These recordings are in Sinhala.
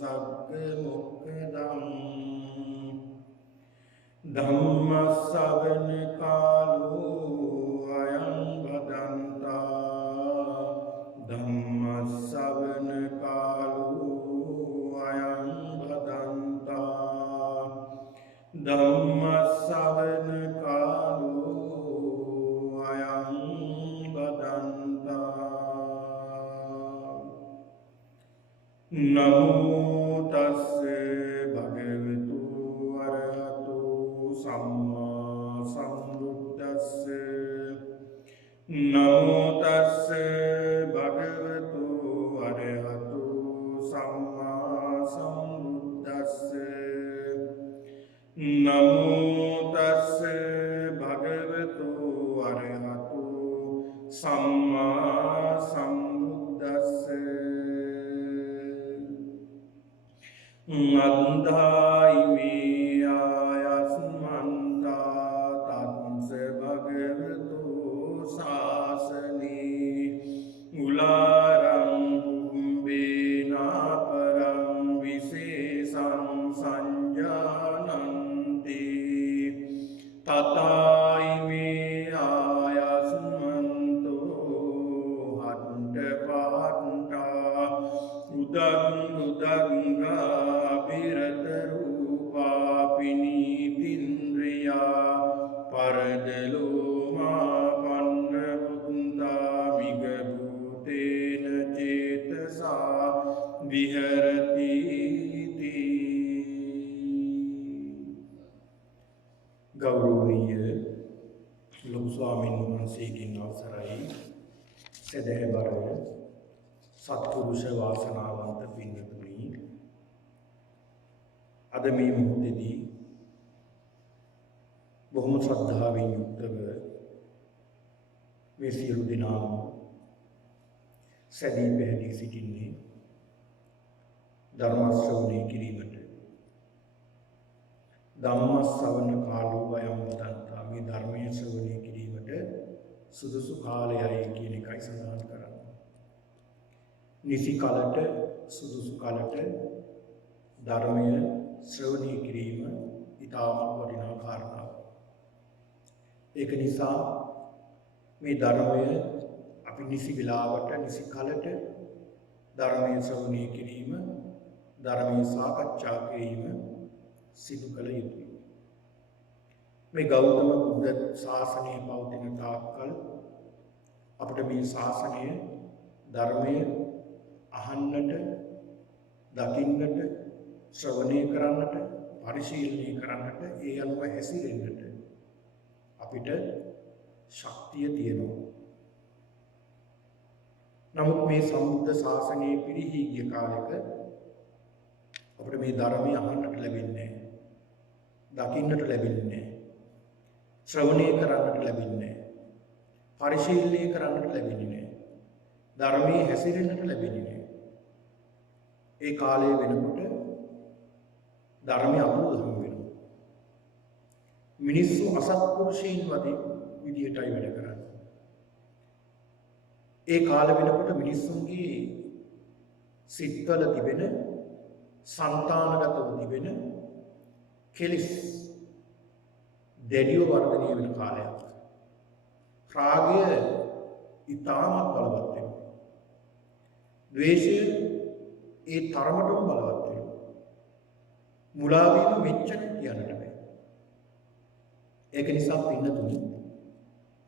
සග්ග මොක්ඛදං ධම්ම ශ්‍රවණ කාලෝ අයං බදන්තා ධම්ම ශ්‍රවණ කාලෝ අයං බදන්තා ධම්ම ශ්‍රවණ කාලෝ අයං බදන්තා නමෝ තස්සේ භගවතු අරහතෝ සම්මා සම්බුද්දස්සේ නමෝ තස්සේ භගවතු අරහතෝ සම්මා සම්බුද්දස්සේ නමෝ තස්සේ භගවතු අරහතෝ සම්මා සම්බුද්දස්සේ අන්ධායිමේ ආයස්මන්තා තත්ස භගවතු ශාසනේ උලාරං පුම්බේනාපරං විශේෂං සංජානන්ති තථායිමේ ආයස්මන්තෝ හට්ඨ පාඨා උදංගා අබිරත රූපා පිනීතින්ද්‍රියා පරදලෝමා පන්න බුද්ධා විගභූතේන චේතසා විහරති ගෞරවනීය ලොකු ස්වාමීන් වහන්සේගෙන් අවසරයි සදහබර සත්පුරුෂ වාසනාවන්ත පින්වතුනි අද මේ මොහොතේදී බොහොම ශ්‍රද්ධාවෙන් යුක්තව මේ සියලු දෙනාම සැදී පැහැදී සිටින්නේ ධර්ම ශ්‍රවණය කිරීමට ධම්ම ශ්‍රවණ කාලෝ වයම් වදන්තා මේ ධර්මයේ ශ්‍රවණය කිරීමට සුදුසු කාලයයි කියන එකයි සඳහන් කරන්නේ. නිසි කලට සුදුසු කලට ධර්මය ශ්‍රවණය කිරීම ඉතාමත් වටිනා කාරණාවක්. ඒක නිසා මේ ධර්මය අපි නිසි වෙලාවට නිසි කලට ධර්මය ශ්‍රවණය කිරීම ධර්මය සාකච්ඡා කිරීම සිදු කළ යුතුයි. මේ ගෞතම බුද්ධ ශාසනය පවතින තාක්කල් අපිට මේ ශාසනය ධර්මය අහන්නට දකින්නට ශ්‍රවණය කරන්නට පරිශීලනය කරන්නට ඒ අනුව හැසිරෙන්නට අපිට ශක්තිය තියෙනවා. නමුත් මේ සම්බුද්ධ ශාසනයේ පිරිහී ගිය කාලෙක අපිට මේ ධර්මය අහන්නට ලැබෙන්නේ නැහැ. දකින්නට ලැබෙන්නේ නැහැ. ශ්‍රවණය කරන්නට ලැබෙන්නේ නැහැ. පරිශීලනය කරන්නට ලැබෙන්නේ නැහැ. ධර්මයේ හැසිරෙන්නට ලැබෙන්නේ නැහැ. ඒ කාලය වෙනකොට ධර්මය අනුගමනය වෙනවා. මිනිස්සු අසත්පුරුෂයින් විදියටයි වැඩ කරන්නේ. ඒ කාල වෙනකොට මිනිස්සුන්ගේ සිත්වල තිබෙන සංතානගතව තිබෙන කෙලිස් දැඩිව වර්ධනය වෙන කාලයක්. රාගය ඉතාමත් බලවත් වෙනවා. ද්වේෂය ඒ තරමටම බලවත් වෙනවා. මුලාවීම මෙච්චර කියන්නට බෑ. ඒක නිසා පින්නතුනි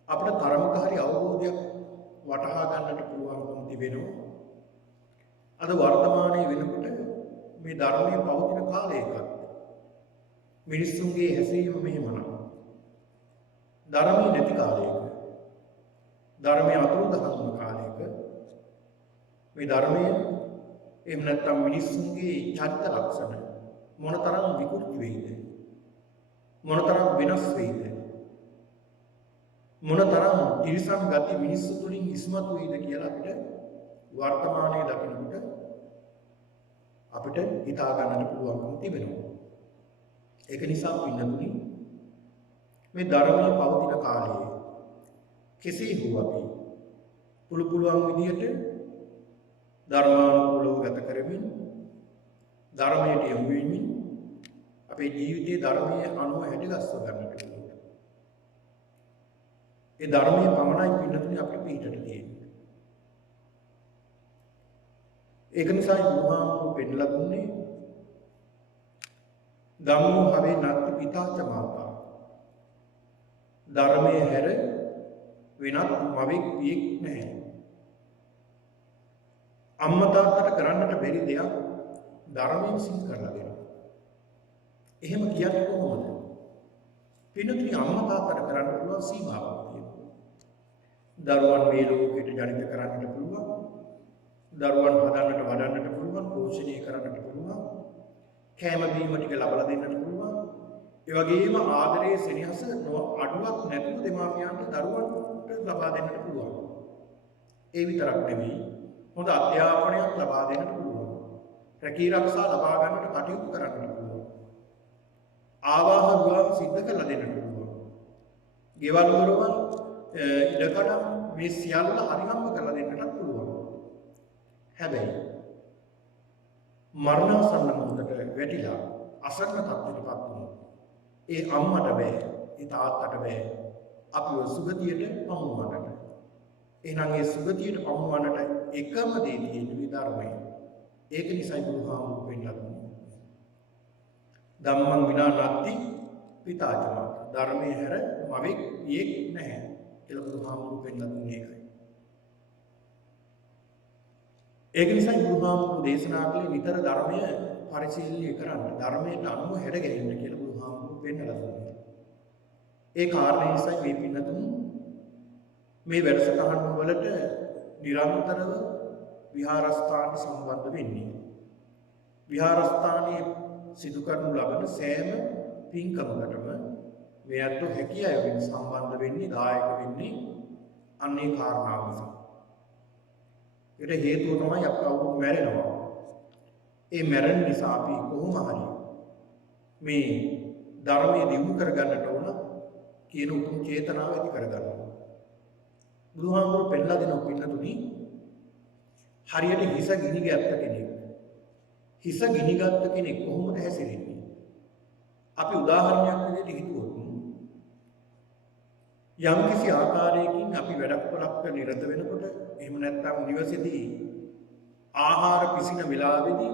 අපිට තරමක හරි අවබෝධයක් වටහා ගන්නට පුළුවන්කම තිබෙනවා. අද වර්තමානයේ වෙනකොට මේ ධර්මයේ පවතින කාලයක මිනිස්සුන්ගේ හැසිරීම මෙහෙමනම් ධර්මයේ නැති කාලයක ධර්මයේ අතුරුදහන් කාලයක මේ ධර්මයේ එහෙම නැත්නම් මිනිස්සුන්ගේ චරිත ලක්ෂණ මොනතරම් විකෘති වෙයිද මොනතරම් වෙනස් වෙයිද මොනතරම් තිරිසන් ගති මිනිස්සු තුලින් ඉස්මතු වෙයිද කියලා අපිට වර්තමානයේ දකිනකොට අපිට හිතා ගන්නට පුළුවන්කම තිබෙනවා. ඒක නිසා පින්නතුනි මේ ධර්මයේ පවතින කාලයේ කෙසේ හෝ අපි පුළුවන් විදියට ධර්මානුකූලව ගත කරමින් ධර්මයට යොමු වෙමින් අපේ ජීවිතයේ ධර්මයේ අනුව හැදගස්ව ගන්නට පුළුවන්. ඒ ධර්මයේ පමණයි පින්නතුනි අපිට පිටට තියෙන්නේ. ඒක නිසා බුදුහාමුදුරුවෝ පෙන්නලා දුන්නේ ධම්මෝ හවේ නත්ති පිතාච මාතා. ධර්මයේ හැර වෙනත් මවෙක් පියෙක් නැහැ. අම්මා තාත්තට කරන්නට බැරි දෙයක් ධර්මයෙන් සිද්ධ කරලා දෙනවා. එහෙම කියන්නේ කොහොමද? පින්නතුනි අම්මා තාත්තට කරන්න පුළුවන් සීමාවක් තියෙනවා. දරුවන් මේ ලෝකෙට ජනිත කරන්නට පුළුවන්. දරුවන් හදන්නට වඩන්නට පුළුවන්, පෝෂණය කරන්නට පුළුවන්. කෑම බීම ටික ලබා දෙන්නට පුළුවන්. ඒ වගේම ආදරයේ සෙනෙහස අඩුවක් නැතුව දෙමාපියන්ට දරුවන්ට ලබා දෙන්නට පුළුවන්. ඒ විතරක් නෙවෙයි හොඳ අධ්‍යාපනයක් ලබා දෙන්නට පුළුවන්. රැකී ආරක්ෂා ලබා ගන්නට කටයුතු කරන්නට පුළුවන්. ආවාහ විවාහ සිද්ධ කරලා දෙන්නට පුළුවන්. ගෙවල් දොරවල් ඉඩකඩම් මේ සියල්ල හරියම්ම කරලා දෙන්නටත් පුළුවන්. හැබැයි මරණාසන්න මොහොතට වැටිලා අසරණ තත්ත්වයටපත් වුණොත් ඒ අම්මට බෑ, ඒ තාත්තට බෑ අපිව සුගතියට පමුණවන්නට. එහෙනම් ඒ සුගතියට පමුණවන්නට එකම දේ තියෙන්නේ ධර්මය. ඒක නිසායි බුදුහාමුදුරුවෝ පෙන්නලා දුන්නේ. ධම්මං විනා නත්ති පිතාචම. ධර්මයේ හැර මවෙක් පියෙක් නැහැ කියලා බුදුහාමුදුරුවෝ පෙන්නලා දුන්නේ ඒකයි. ඒක නිසා බුදුහාමුදුරුවෝ දේශනා කළේ නිතර ධර්මය පරිශීලනය කරන්න, ධර්මයට අනුව හැඩ ගැහෙන්න කියලා බුදුහාමුදුරුවෝ පෙන්නලා දුන්නා. ඒ කාරණේ නිසා මේ පින්නතුන් මේ වැඩසටහන් වලට නිරන්තරව විහාරස්ථාන සම්බන්ධ වෙන්නේ. විහාරස්ථානයේ සිදු කරනු ලබන සෑම පින්කමකටම මේ අත්ව හැකියාවෙන් සම්බන්ධ වෙන්නේ, දායක වෙන්නේ අන්නේ කාරණාව නිසා. ඒට හේතුව තමයි අපි කවුරුත් මැරෙනවා. ඒ මැරෙන නිසා අපි කොහොම හරි මේ ධර්මයේ දියුණු කරගන්නට ඕන කියන උතුම් චේතනාව ඇති කරගන්නවා. බුදුහාමුදුරුවෝ පෙන්නලා දෙන පින්නතුනි හරියට හිස ගිනිගත්ත කෙනෙක්. හිස ගිනිගත්ත කෙනෙක් කොහොමද හැසිරෙන්නේ? අපි උදාහරණයක් විදිහට හිතුවොත් යම් කිසි ආකාරයකින් අපි වැඩක් වලක් නිරත වෙනකොට එහෙම නැත්නම් නිවසේදී ආහාර පිසින වෙලාවේදී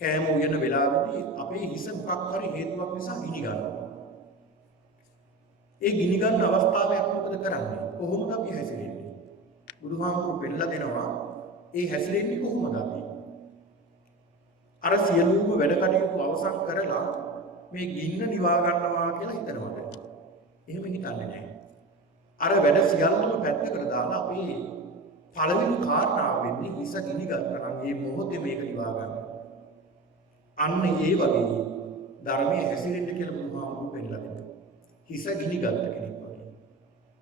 කෑම උයන වෙලාවේදී අපේ හිස මොකක් හරි හේතුවක් නිසා ගිනි ගන්නවා. ඒ ගිනි ගන්න අවස්ථාවේ අපි මොකද කරන්නේ? කොහොමද අපි හැසිරෙන්නේ? බුදුහාමුදුරුවෝ පෙන්නලා දෙනවා ඒ හැසිරෙන්නේ කොහොමද අපි? අර සියලුම වැඩ කටයුතු අවසන් කරලා මේ ගින්න නිවා ගන්නවා කියලා හිතනවාද? එහෙම හිතන්නේ නැහැ. අර වැඩ සියල්ලම පැත්තකට දාලා අපි පළවෙනි කාරණාව වෙන්නේ හිස ගිනි ගන්නවා නම් මේ මොහොතේ මේක නිවා ගන්න. අන්න ඒ වගේ ධර්මයේ හැසිරෙන්න කියලා බුදුහාමුදුරුවෝ පෙන්නලා දෙනවා. හිස ගිනි ගත්ත කෙනෙක් වගේ.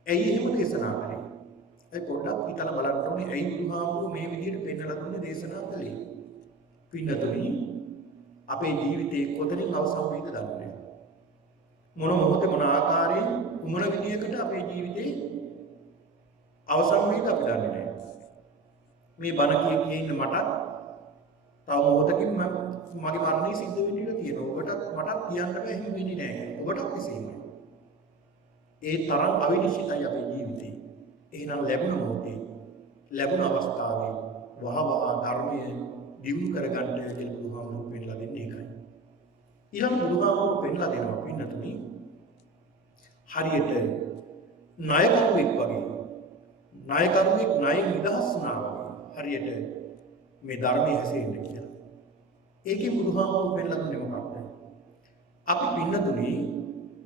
ඇයි එහෙම දේශනා කරේ? ඒ පොඩ්ඩක් හිතලා බලන්න ඕනේ ඇයි බුදුහාමුදුරුවෝ මේ විදිහට පෙන්නලා දුන්නේ දේශනා කළේ? පින්නතුනි අපේ ජීවිතේ කොතනින් අවසන් වෙයිද දන්නේ නැහැ. මොන මොහොතේ මොන ආකාරයෙන් මොන විදියකට අපේ ජීවිතේ අවසන් වෙයිද අපි දන්නේ නැහැ. මේ බණ කිය ඉන්න මට තව මොහොතකින් මගේ මරණය සිද්ධ වෙන්න ඉඩ තියෙනවා. ඔබට මට කියන්න බෑ එහෙම වෙන්නේ නැහැ. ඔබට කිසිමයි. ඒ තරම් අවිනිශ්චිතයි අපේ ජීවිතේ. එහෙනම් ලැබුණ මොහොතේ ලැබුණ අවස්ථාවේ වහවහ ධර්මයේ දියුණු කරගන්න කියලා බුදුහාමුදුරුවෝ පෙන්නලා දෙන්නේ ඒකයි. ඊළඟ බුදුහාමුදුරුවෝ පෙන්නලා දෙනවා පින්නතුනි හරියට ණයකරුවෙක් වගේ ණයකරුවෙක් ණයෙන් නිදහස් වුණා වගේ හරියට මේ ධර්මයේ හැසිරෙන්න කියලා. ඒකේ බුදුහාමුදුරුවෝ පෙන්නලා දුන්නේ මොකක්ද? අපි පින්නතුනි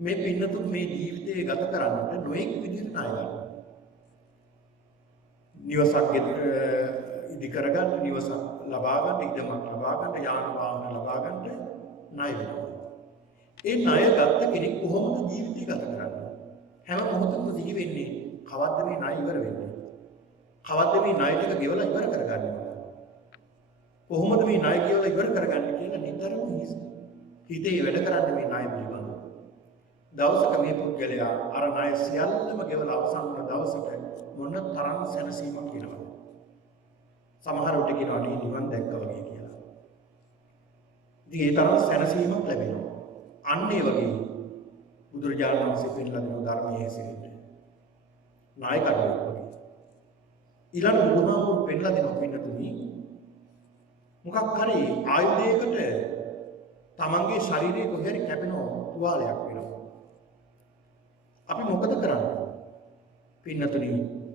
මේ පින්නතුන් මේ ජීවිතය ගත කරන්නට නොඑක් විදිහට ණය ගන්නවා. නිවසක් ඉදි කරගන්න, නිවසක් ලබා ගන්න, ඉඩමක් ලබා ගන්න, යාන වාහන ලබා ගන්න ණය වෙනවා. ඒ ණය ගත්ත කෙනෙක් කොහොමද ජීවිතය ගත කරන්නේ? හැම මොහොතකම සිහි වෙන්නේ කවද්ද මේ ණය ඉවර වෙන්නේ? කවද්ද මේ ණය ටික ගෙවලා ඉවර කරගන්නේ? කොහොමද මේ ණය ගෙවලා ඉවර කරගන්නේ කියලා නිතරම හිතේ වැඩ කරන්නේ මේ ණය පිළිබඳව. දවසක මේ පුද්ගලයා අර ණය සියල්ලම ගෙවලා අවසන් වන දවසට මොන තරම් සැනසීමක් කියනවද? සමහර විට කියනවා නිවන් දැක්කා වගේ කියලා. ඉතින් ඒ තරම් සැනසීමක් ලැබෙනවා. අන්න ඒ වගේ බුදුරජාණන් වහන්සේ පෙන්ලා දෙන ධර්මයේ හැසිරෙන්න නායකත්වයක් වගේ. ඊළඟ බුදුහාමුදුරු පෙන්ලා දෙන පින්නතුනි මොකක් හරි ආයුධයකට තමන්ගේ ශරීරයේ කොහේ හරි කැපෙන තුවාලයක් වෙනවා. අපි මොකද කරන්නේ? පින්නතුනි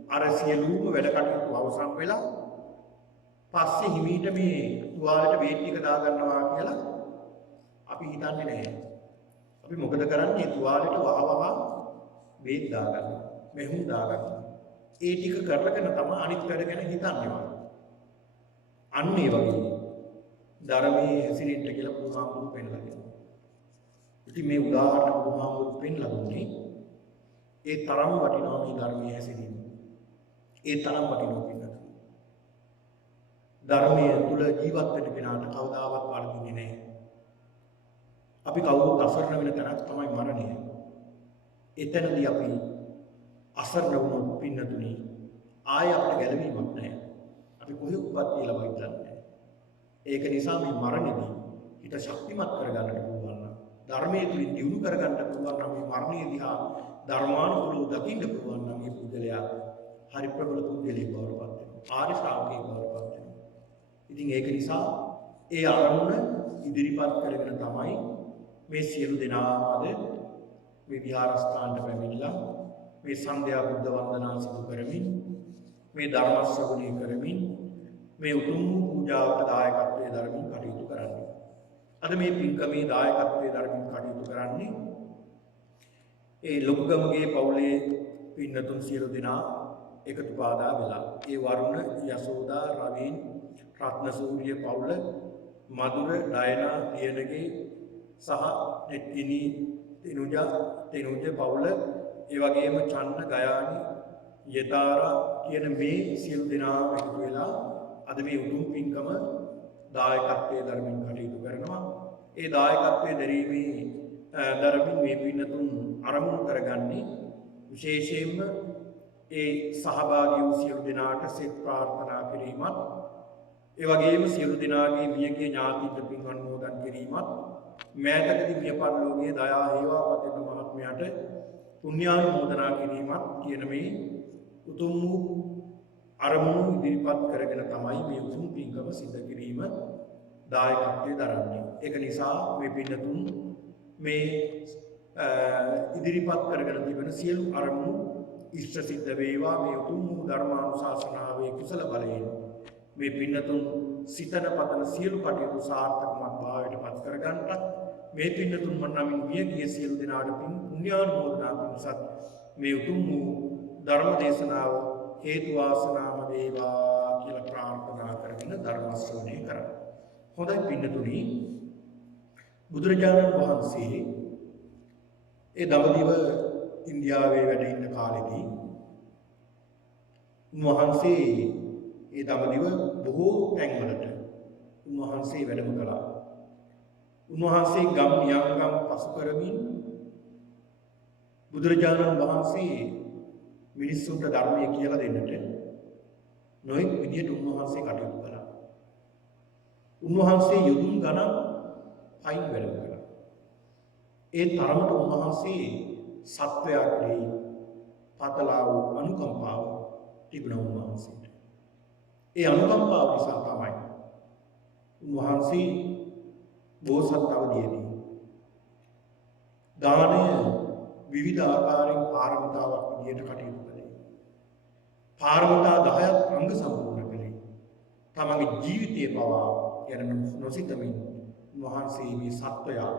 අර සියලුම වැඩ කටයුතු අවසන් වෙලා පස්සේ හිමීට මේ තුවාලෙට බේත් ටික දාගන්නවා කියලා අපි හිතන්නේ නැහැ. අපි මොකද කරන්නේ? තුවාලෙට වහවහ බේත් දාගන්නවා. මෙහුම් දාගන්නවා. ඒ ටික කරගෙන තමයි අනිත් වැඩ ගැන හිතන්නේ. අන්න ඒ වගේ ධර්මයේ හැසිරෙන්න කියලා බුදුහාමුදුරු පෙන්නලා දෙනවා. ඉතින් මේ උදාහරණ බුදුහාමුදුරු පෙන්නලා දුන්නේ ඒ තරම් වටිනවා මේ ධර්මයේ හැසිරීම. ඒ තරම් වටිනවා පින්නතුනි. ධර්මයේ තුල ජීවත් වෙන කෙනාට කවදාවත් වරදින්නේ නැහැ. අපි කවුරුත් අසරණ වෙන තැනක් තමයි මරණය. එතනදී අපි අසරණ වුණොත් පින්නතුනි ආය අපිට ගැලවීමක් නැහැ. අපි කොහේ උපත්ති ලබයිද නැහැ. ඒක නිසා මේ මරණයදී හිත ශක්තිමත් කරගන්නට පුළුවන් නම් ධර්මයේ තුලින් දියුණු කරගන්න පුළුවන් නම් මේ මරණය දිහා ධර්මානුකූලව දකින්න පුළුවන් නම් මේ පුද්ගලයා හරි ප්‍රබල පුද්ගලයෙක් බවට පත් වෙනවා. ආර්ය ශ්‍රාවකයෙක් බවට පත් වෙනවා. ඉතින් ඒක නිසා ඒ අරමුණ ඉදිරිපත් කරගෙන තමයි මේ සියලු දෙනාම අද මේ විහාරස්ථානට පැමිණිලා මේ සන්ධ්‍යා බුද්ධ වන්දනා සිදු කරමින් මේ ධර්ම ශ්‍රවණය කරමින් මේ උතුම් පූජාවට දායකත්වයේ දරමින් කටයුතු කරන්නේ. අද මේ පින්කමේ දායකත්වයේ දරමින් කටයුතු කරන්නේ ඒ ලොකුගමගේ පවුලේ පින්නතුන් සියලු දෙනා එකතු පාදා වෙලා. ඒ වරුණ, යසෝදා, රවීන්, රත්නසූරිය පවුල, මధుර, ඩයනා, දියනගේ සහ නෙත්තිනි, තෙනුජ පවුල, ඒ වගේම චන්න, ගයානි, යතාරා කියන මේ සියලු දෙනා එකතු වෙලා අද මේ උතුම් පින්කම දායකත්වයේ දරමින් කටයුතු කරනවා. ඒ දායකත්වයේ දරමින් මේ පින්නතුන් අරමුණු කරගන්නේ විශේෂයෙන්ම ඒ සහභාගී වූ සියලු දෙනාට සෙත් ප්‍රාර්ථනා කිරීමත්, ඒ වගේම සියලු දෙනාගේ මියගිය ඥාතීන්ට පින් අනුමෝදන් කිරීමත්, මෑතකදී මිය පරලෝකයේ දයා හේවාපතිත මහත්මයාට පුණ්‍යානුමෝදනා කිරීමත් කියන මේ උතුම් වූ අරමුණු ඉදිරිපත් කරගෙන තමයි මේ උතුම් පින්කම සිදු කිරීම දායකත්වයේ දරන්නේ. ඒක නිසා මේ පින්නතුන් මේ ඉදිරිපත් කරගෙන තිබෙන සියලු අරමුණු ඉෂ්ට සිද්ධ වේවා. මේ උතුම් වූ ධර්මානුශාසනාවේ කුසල බලයෙන් මේ පින්නතුන් සිතන පතන සියලු කටයුතු සාර්ථකමත් භාවයට පත් කරගන්නත්, මේ පින්නතුන් මනමින් මියගිය සියලු දෙනාට පුණ්‍යානුමෝදනා පිණිසත් මේ උතුම් වූ ධර්ම දේශනාව හේතු වාසනාම වේවා කියලා ප්‍රාර්ථනා කරගෙන ධර්ම ශ්‍රවණය කරා. හොඳයි පින්නතුනි, බුදුරජාණන් වහන්සේ ඒ දඹදිව ඉන්දියාවේ වැඩ ඉන්න කාලෙදී උන්වහන්සේ ඒ දඹදිව බොහෝ තැන්වලට උන්වහන්සේ වැඩම කළා. උන්වහන්සේ ගම් නියම්ගම් පසු කරමින් බුදුරජාණන් වහන්සේ මිනිස්සුන්ට ධර්මය කියලා දෙන්නට නොයෙක් විදියට උන්වහන්සේ කටයුතු කළා. උන්වහන්සේ යොදුන් ගණන් පයින් වැඩම කළා. ඒ තරමට උන්වහන්සේ සත්වයා කෙරෙහි පතලා වූ අනුකම්පාව තිබුණා උන්වහන්සේට. ඒ අනුකම්පාව නිසා තමයි උන්වහන්සේ බෝසත් අවදීදී දානය විවිධ ආකාරයෙන් පාරමිතාවක් විදියට කටයුතු කළේ. පාරමිතා 10ක් අංග සම්පූර්ණ කළේ. තමගේ ජීවිතය පවා යන නොසිතමින් උන්වහන්සේ මේ සත්වයා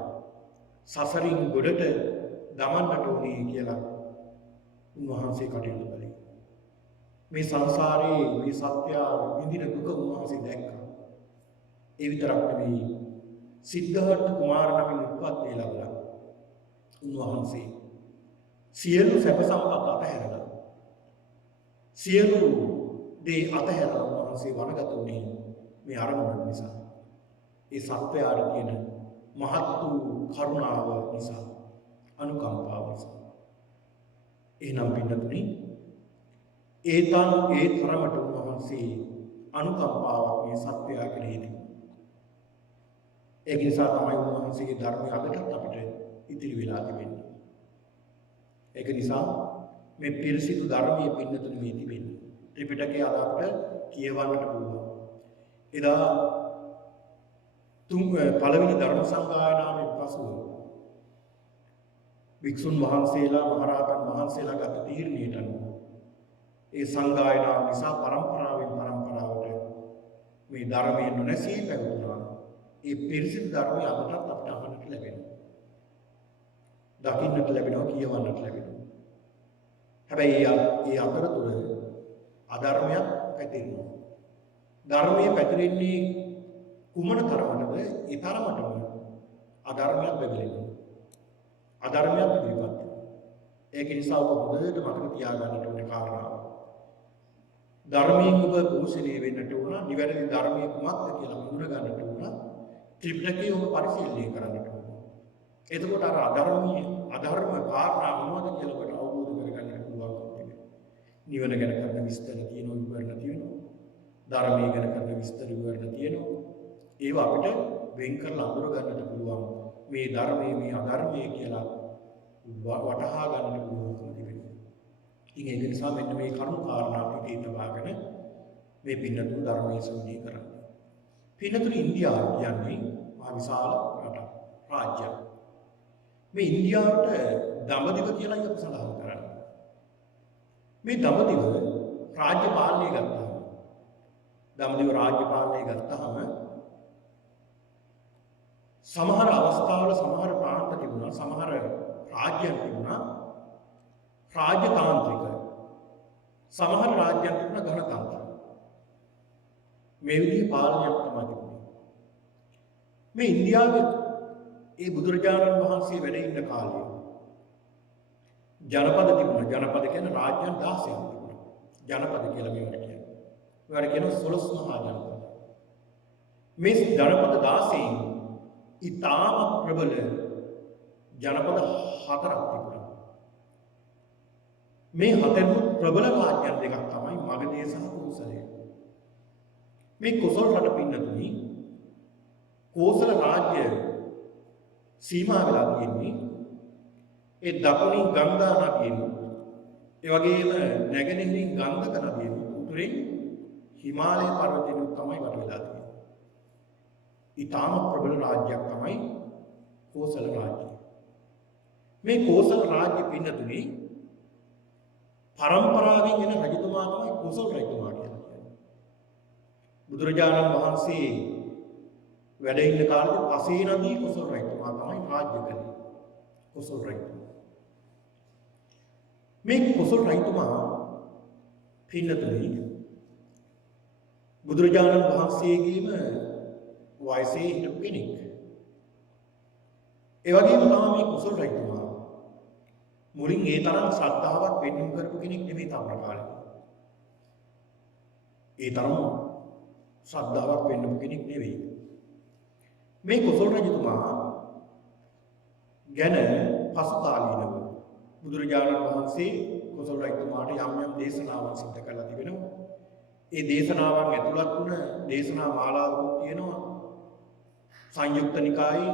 සසරින් ගොඩට දමන්නට ඕනේ කියලා උන්වහන්සේ කටයුතු කළේ. මේ සංසාරයේ මේ සත්‍යය විඳින දුක උන්වහන්සේ දැක්කා. ඒ විතරක් නෙවෙයි, සිද්ධාර්ථ කුමාර නමින් උත්පත්ති ලැබලා උන්වහන්සේ සියලු සැප සම්පත් අතහැරලා සියලු දේ අතහැරලා උන්වහන්සේ වනගත වුණේ මේ අරමුණ නිසා. ඒ සත්‍යයට තියෙන මහත් වූ කරුණාව නිසා, අනුකම්පාව නිසා. එහෙනම් පින්නතුනි, ඒ තරමට උන්වහන්සේ අනුකම්පාවක් මේ සත්‍යය කෙරෙහි තිබුණා. ඒක නිසා තමයි උන්වහන්සේගේ ධර්මය අදටත් අපිට ඉතිරි වෙලා තිබෙන්නේ. ඒක නිසා මේ පිරිසිදු ධර්මයේ පින්නතුනි මේ තිබෙන්නේ. ත්‍රිපිටකය අද අපිට කියවන්නට පුළුවන්. එදා පළවෙනි ධර්ම සංගායනාවෙන් පසුව වික්ෂුන් වහන්සේලා මහරහතන් වහන්සේලා ගත තීරණයට අනුව ඒ සංගායනාව නිසා පරම්පරාවෙන් පරම්පරාවට මේ ධර්මයේ නොනැසී පැවතුණා. ඒ පිරිසිදු ධර්මය අදටත් අපට අහන්නට ලැබෙනවා. දකින්නට ලැබෙනවා, කියවන්නට ලැබෙනවා. හැබැයි ඒ අතරතුර අධර්මයක් පැතිරෙනවා. ධර්මයේ පැතිරෙන්නේ කුමන තරමටද? ඒ තරමටම අධර්මයක් බැබලෙනවා. අධර්මයක් ඉදිරිපත් වෙනවා. ඒක නිසා ඔබ හොඳට මතක තියාගන්නට ඕනේ කාරණාව. ධර්මයෙන් ඔබ පෝෂණය වෙන්නට උන, නිවැරදි ධර්මයේ කුමක්ද කියලා හඳුන ගන්නට උන, ත්‍රිපිටකය ඔබ පරිශීලනය කරන්නට ඕන. එතකොට අර අධර්ම කාරණා මොනවද කියලා ඔබට අවබෝධ කරගන්නට පුළුවන්කම තිබෙනවා. නිවන ගැන කරන විස්තර තියෙනවා, විවරණ තියෙනවා. ධර්මයේ ගැන කරන විස්තර විවරණ තියෙනවා. ඒවා අපිට වෙන් කරලා අඳුර ගන්නට පුළුවන්. මේ ධර්මයේ මේ අධර්මයේ කියලා වටහා ගන්නට පුළුවන්කම තිබෙනවා. ඉතින් ඒක නිසා මෙන්න මේ කරුණු කාරණා පිටේ තබාගෙන මේ පින්නතුන් ධර්මයේ ශ්‍රවණය කරන්න. පින්නතුන් ඉන්දියාව කියන්නේ මහා විශාල රටක්, රාජ්‍යයක්. මේ ඉන්දියාවට දඹදිව කියලා අපි සඳහන් කරන්නේ. මේ දඹදිව රාජ්‍ය පාලනය ගත්තාම, දඹදිව රාජ්‍ය පාලනය ගත්තාම සමහර අවස්ථාවල සමහර ප්‍රාන්ත තිබුණා, සමහර රාජ්‍යයන් තිබුණා රාජ්‍යතාන්ත්‍රික, සමහර රාජ්‍යයන් තිබුණා ගණතන්ත්‍රික. මේ විදිහේ පාලනයක් තමයි තිබුණේ. මේ ඉන්දියාවේ ඒ බුදුරජාණන් වහන්සේ වැඩ ඉන්න කාලේ ජනපද තිබුණා. ජනපද කියන්නේ රාජ්‍යයන් 16ක් තිබුණා. ජනපද කියලා මේවට කියන්නේ. ඒවට කියනවා 12 මහා ජනපද. මේ ජනපද 16න් ඉතාම ප්‍රබල ජනපද 4ක් තිබුණා. මේ හතරම ප්‍රබල රාජ්‍යයන් දෙකක් තමයි මගධය සහ කෝසලය. මේ කොසල් රට පින්නතුනි කෝසල රාජ්‍ය සීමා වෙලා තියෙන්නේ ඒ දකුණින් ගංගා නදියෙන්, ඒ වගේම නැගෙනහිරින් ගංගක නදියෙන්, උතුරෙන් හිමාලය පර්වතයෙන් තමයි වට වෙලා තියෙන්නේ. ඊටාම ප්‍රබල රාජ්‍යයක් තමයි කෝසල රාජ්‍යය. මේ කෝසල රාජ්‍ය පින්නතුනි පරම්පරාවෙන් එන රජතුමා තමයි කොසල් රජතුමා කියලා කියන්නේ. බුදුරජාණන් වහන්සේ වැඩ ඉන්න කාලේ පසේ නදී කොසල් රජතුමා තමයි රාජ්‍ය කළේ. කොසල් රජතුමා. මේ කොසල් රජතුමා පින්නතුනි බුදුරජාණන් වහන්සේගේම වයසේ හිටපු කෙනෙක්. ඒ වගේම තමයි මේ කොසල් රජතුමා මුලින් ඒ තරම් ශ්‍රද්ධාවක් වෙන්නුම් කරපු කෙනෙක් නෙමෙයි තවර කාලේ. ඒ තරම් ශ්‍රද්ධාවක් වෙන්නපු කෙනෙක් නෙවෙයි. මේ කොසල් රජතුමා ගැන පසු කාලීනව බුදුරජාණන් වහන්සේ කොසල් රජතුමාට යම් යම් දේශනාවන් සිද්ධ කළා තිබෙනවා. ඒ දේශනාවන් ඇතුළත් වුණ දේශනා මාලාවක් තියෙනවා. සංයුක්ත නිකායේ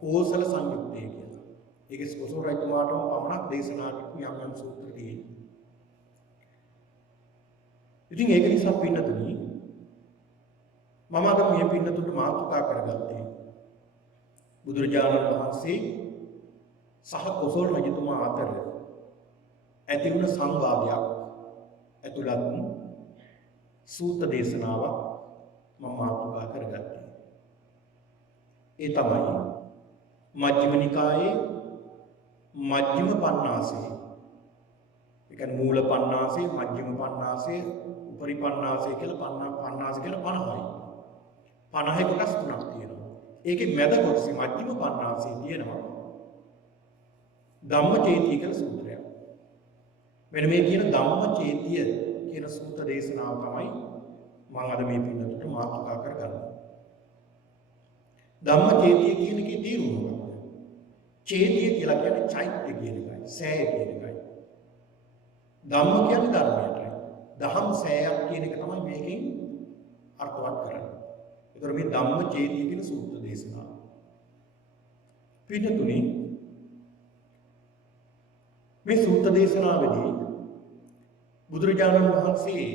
කෝසල සංයුත්තේ කියලා. ඒකේ කොසල් රජතුමාටම පමණක් දේශනා කරපු යම් යම් සූත්‍ර තියෙනවා. ඉතින් ඒක නිසා පින්නතුනි මම අද මේ පින්නතුන්ට මාතෘකා කරගත්තේ බුදුරජාණන් වහන්සේ සහ කොසල් රජතුමා අතර ඇති වුණ සංවාදයක් ඇතුළත් සූත්‍ර දේශනාවක් මම මාතෘකා කරගත්තා. ඒ තමයි මජ්ක්‍ධිම නිකායේ මජ්ක්‍ධිම පඤ්ඤාසය. ඒ කියන්නේ මූල පඤ්ඤාසය, මජ්ක්‍ධිම පඤ්ඤාසය, උපරි පඤ්ඤාසය කියලා පඤ්ඤාසය කියලා 50යි. 50 කොටස් තුනක් තියෙනවා. ඒකේ මැද කොටසේ මජ්ක්‍ධිම පඤ්ඤාසය තියෙනවා ධම්මචේතිය කියලා සූත්‍රයක්. මෙන්න මේ කියන ධම්මචේතිය කියන සූත්‍ර දේශනාව තමයි මම අද මේ පින්නතුට මාතෘකා කරගන්නේ. ධම්මචේතිය කියන එකේ තේරුම මොකක්ද? චේතිය කියලා කියන්නේ චෛත්‍ය කියන එකයි, සෑය කියන එකයි. ධම්ම කියන්නේ ධර්මයටයි. දහම් සෑයක් කියන එක තමයි මේකෙන් අර්ථවත් කරන්නේ. ඒතර මේ ධම්මචේතිය කියන සූත්‍ර දේශනාව. පින්නතුනි මේ සූත්‍ර දේශනාවේදී බුදුරජාණන් වහන්සේ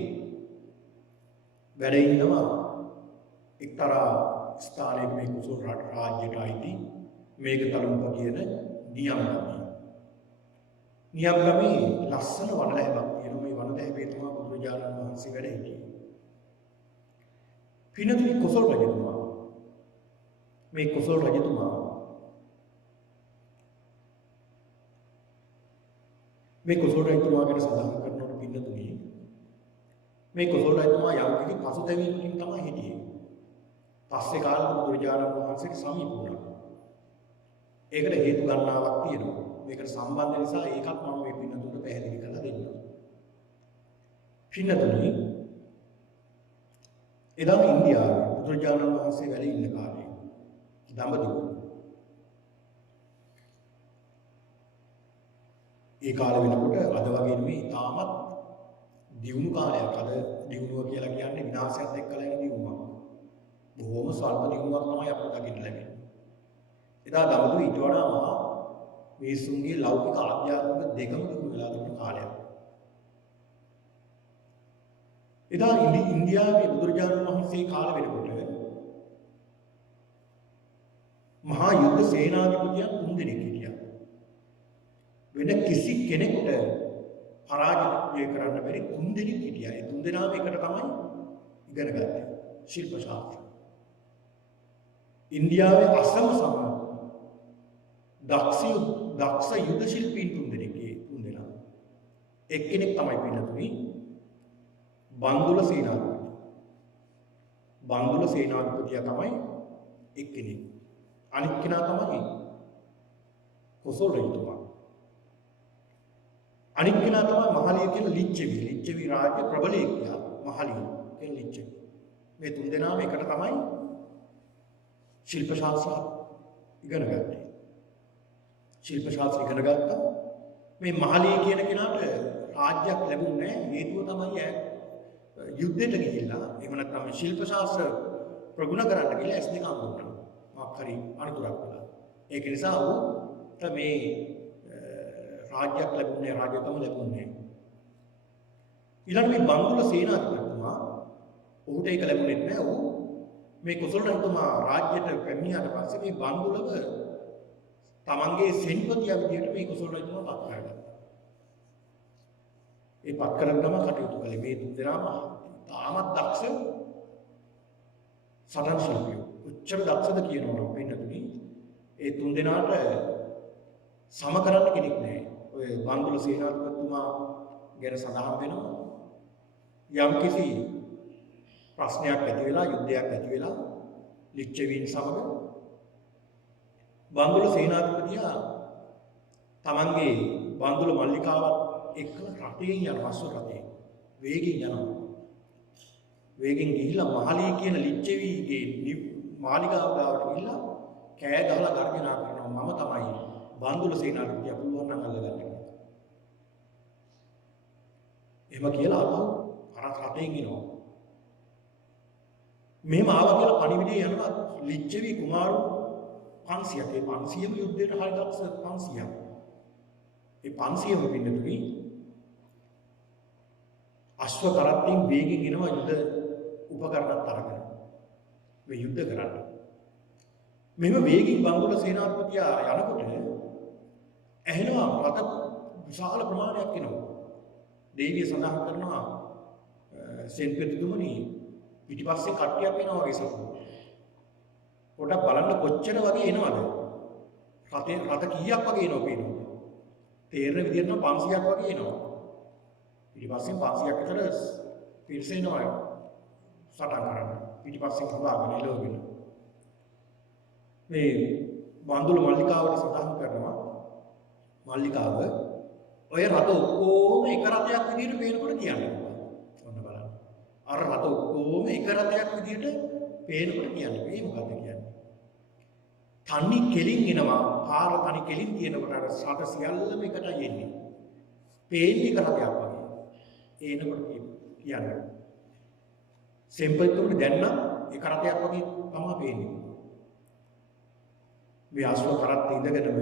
වැඩ ඉන්නවා එක්තරා ස්ථානයක මේ කුසල රාජ්‍යයට අයිති මේඝතලුම්ප කියන නියම්ගමේ. නියම්ගමේ ලස්සන වනලැබක් තියෙනවා. මේ වනලැබේ තමයි බුදුරජාණන් වහන්සේ වැඩ හිටියේ. පින්නතුනි කුසල රජතුමා මේ කුසල රජතුමා මේ කුසල රජතුමා ගැන සඳහන් කරනකොට පින්නතුනි මේ කුසල රජතුමා යම් කිසි පසුතැවීමකින් තමයි හිටියේ. පස්සේ කාලේ බුදුරජාණන් වහන්සේට සමීප වුණා. ඒකට හේතු ගණනාවක් තියෙනවා. මේකට සම්බන්ධ නිසා ඒකත් මම මේ පින්නතුන්ට පැහැදිලි කරලා දෙන්නම්. පින්නතුනි එදා ඉන්දියාවේ බුදුරජාණන් වහන්සේ වැඩ ඉන්න කාලේ දඹදිව ඒ කාලේ වෙනකොට අද වගේ නෙමෙයි තාමත් දියුණු කාලයක්. අද දියුණුව කියලා කියන්නේ විනාශයත් එක්කලා එන දියුණුවක්. බොහොම ස්වල්ප දියුණුවක් තමයි අපිට දකින්න ලැබෙන්නේ. එදා දඹදිව ඊට වඩා මහා මිනිසුන්ගේ ලෞකික ආධ්‍යාත්මික දෙකම දියුණු වෙලා තිබුණ කාලයක්. එදා ඉන්දියාවේ බුදුරජාණන් වහන්සේ කාල වෙනකොට මහා යුද්ධ සේනාධිපතියන් 3 දෙනෙක් හිටියා. වෙන කිසි කෙනෙකුට පරාජය කරන්න බැරි 3 දෙනෙක් හිටියා. ඒ 3 දෙනාම එකට තමයි ඉගෙන ගත්තේ ශිල්ප ශාස්ත්‍ර. ඉන්දියාවේ අසම සම දක්ෂ යුද්ධ ශිල්පීන් 3 දෙනෙක්. ඒ 3 දෙනා. එක්කෙනෙක් තමයි පින්නතුනි බන්දුල සේනාධිපති. බන්දුල සේනාධිපතියා තමයි එක්කෙනෙක්. අනිත් කෙනා තමයි කුසල රජතුමා. අනිත් කෙනා තමයි මහලිය කියන ලිච්ඡවි. ලිච්ඡවි රාජ්‍ය ප්‍රබලයෙක්යා මහලිය කියන ලිච්ඡවි. මේ 3 දෙනාම එකට තමයි ශිල්ප ශාස්ත්‍ර ඉගෙන ගත්තේ. ශිල්ප ශාස්ත්‍ර ඉගෙන ගත්තා. මේ මහලිය කියන කෙනාට රාජ්‍යයක් ලැබුණේ නැහැ. හේතුව තමයි යුද්ධයට ගිහිල්ලා එහෙම නැත්නම් ශිල්ප ශාස්ත්‍ර ප්‍රගුණ කරන්න ගිහලා S2 අඳුරනවා. මාක් හරි අනුතරක් වෙලා. ඒක නිසා ඌට මේ රාජ්‍යයක් ලැබුණේ රාජකම ලැබුණේ. ඊළඟ මේ බන්දුල සේනාධිපතිතුමා ඌට ඒක ලැබුණේ නැහැ. ඌ මේ කුසල රජතුමා රාජ්‍යයට පැමිණියාට පස්සේ මේ බන්දුලව තමන්ගේ සෙන්පතියා විදියට මේ කුසල රජතුමා පත් කරගත්තා. ඒ පත් කරගෙන තමයි කටයුතු කළේ. මේ 3 දෙනාම තාමත් දක්ෂ සටන් ශිල්පියෝ. උච්චර දක්ෂද කියනවා නම් පින්නතුනි ඒ 3 දෙනාට සම කරන්න කෙනෙක් නැහැ. ඔය බන්දුල සේනාධිපතිතුමා ගැන සඳහන් වෙනවා යම් කිසි ප්‍රශ්නයක් ඇති වෙලා යුද්ධයක් ඇති වෙලා ලිච්ඡවීන් සමග බන්දුල සේනාධිපතියා තමන්ගේ බන්දුල මල්ලිකාවත් එක්කලා රටේ යන වස්තු රටේ වේගෙන් යනවා. වේගෙන් ගිහිල්ලා මහලී කියන ලිච්ඡවීගේ මාලිගාව ගාවට ගිහිල්ලා කෑ ගහලා ගර්ජනා කරනවා මම තමයි බන්දුල සේනාධිපතියා පුළුවන් නම් අල්ලගන්න කියලා. එහෙම කියලා ආපහු අර රටෙන් එනවා. මෙහෙම ආවා කියලා පණිවිඩය යනවා ලිච්ඡවී කුමාරු 500ක්. ඒ 500ම යුද්ධයට හරිදක්ෂ 500ක්. ඒ 500ම පින්නතුනි අශ්ව කරත්තෙන් වේගෙන් එනවා යුද්ධ උපකරණත් අරගෙන. මේ යුද්ධ කරන්න. මෙහෙම වේගින් බන්දුල සේනාධිපතියා යනකොට ඇහෙනවා රට විශාල ප්‍රමාණයක් එනවා. දේවිය සඳහන් කරනවා සෙන්පතිතුමනි පිටිපස්සේ කට්ටියක් එනවා වගේ සතුටු. පොඩක් බලන්න කොච්චර වගේ එනවද? රට කීයක් වගේ එනවා පේනවා. තේරෙන විදිහට නම් 500ක් වගේ එනවා. පිටිපස්සෙන් 500ක් විතර පිරිස එනවා සටන් කරන්න. පිටිපස්සෙන් හොදාගෙන එළවගෙන. මේ බන්දුල මල්ලිකාවට සඳහන් කරනවා මල්ලිකාව ඔය රට ඔක්කොම එක රටයක් විදිහට පේනකොට කියන්නේ. ඔන්න බලන්න. අර රට ඔක්කොම එක රටයක් විදිහට පේනකොට කියන්නේ. මේ මොකද්ද කියන්නේ? තනි කෙලින් එනවා. පාර තනි කෙලින් තියෙනකොට අර රට සියල්ලම එකටයි එන්නේ. පේන්නේ එක රටයක් වගේ. එනකොට කියන්නේ. සෙම්පල්තුන්ට දැන් නම් එක රටයක් වගේ තමයි පේන්නේ. මේ අශ්ව කරත් ඉඳගෙනම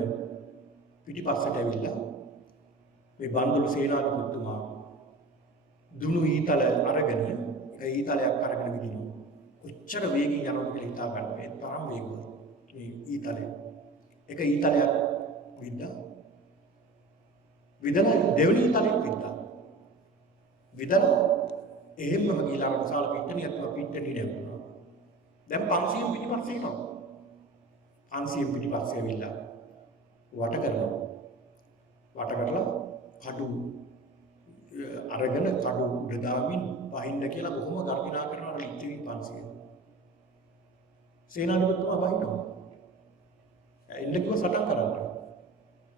පිටිපස්සට ඇවිල්ලා මේ බන්දුල සේනාධිපතිතුමා දුනු ඊතල අරගෙන එක ඊතලයක් අරගෙන විදිනවා. කොච්චර වේගින් යනවද කියලා හිතා ගන්න. ඒ තරම් වේගවත් මේ ඊතලය. එක ඊතලයක් විදලා දෙවෙනි ඊතලෙත් විදලා එහෙම්මම ගිහලා විශාල පිට්ටනියක් පිට්ටනිය නැවුණා. දැන් 500 පිටිපස්සේ එනවා. 500 පිටිපස්සේ ඇවිල්ලා වට කරලා කඩු අරගෙන කඩු උඩ දාමින් වහින්න කියලා බොහොම ගර්ජනා කරනවා ලිච්චවි 500. සේනාධිපතිතුමා වහිනවා. එන්න කිව්ව සටන් කරන්න.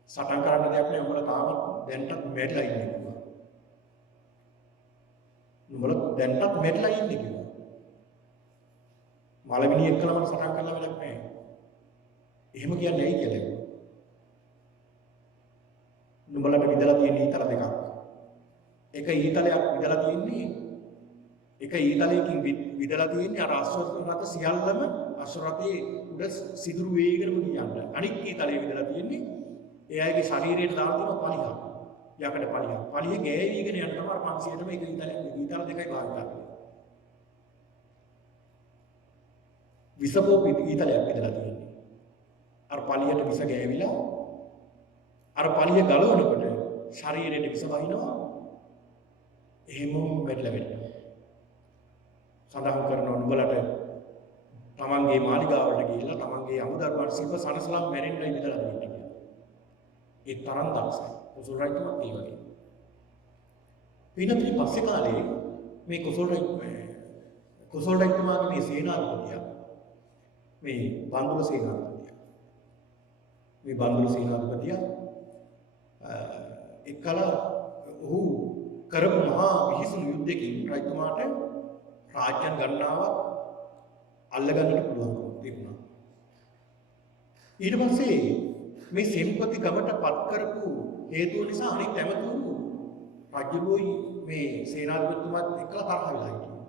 සටන් කරන්න දෙයක් නෑ. උඹලා තාමත් දැන්ටත් මෙట్లా ඉන්නේ කිව්වා. උඹලා දැන්ටත් මෙట్లా ඉන්නේ කිව්වා. මලවිනි එක්කලම සටන් කරලා වැඩක් නෑ. එහෙම කියන්නේ ඇයි කියලා. නුඹලට විදලා තියෙන ඊතල දෙකක්. එක ඊතලයක් විදලා තියෙන්නේ එක ඊතලයකින් විදලා තියෙන්නේ අර අශ්ව රථ සියල්ලම අශ්ව රථයේ උඩ සිදුරු වේගෙනම ගියන්න. අනිත් ඊතලයේ විදලා තියෙන්නේ ඒ අයගේ ශරීරයට දාලා තියෙන පලිහ. යකඩ පලිහ. පලිහ ගෑවිගෙන යන තමයි 500ටම එක ඊතල දෙකයි භාවිත කරන්නේ. විසබෝ ඊතලයක් විදලා තියෙන්නේ. අර පලියට විස ගෑවිලා අර පලිය ගලවනකොට ශරීරයට විස වහිනවා. එහෙමම වැටලා. සඳහන් කරනවා නුඹලට තමන්ගේ මාලිගාවලට ගිහිල්ලා තමන්ගේ අමුදරුවන් සිව සනසලා මැරෙන්නයි විදලා දෙන්නේ කියලා. ඒ තරම් දක්ෂයි. කුසල් රජතුමා ඒ වගේ. පිනතුනි පස්සේ කාලේ මේ කුසල් රජතුමාගේ මේ සේනාධිපතියා මේ බන්දුල සේනාධිපතියා එක්කලා ඔහු කරපු මහා විහිසුණු යුද්ධයකින් රජතුමාට රාජ්‍යයන් ගණනාවක් අල්ලගන්නට පුළුවන්කම තිබුණා. ඊට පස්සේ මේ සෙන්පති ගමට පත් කරපු හේතුව නිසා අනිත් ඇමතුරු රජුයි මේ සේනාධිපතිතුමාත් එක්කලා තරහ වෙලා හිටියා.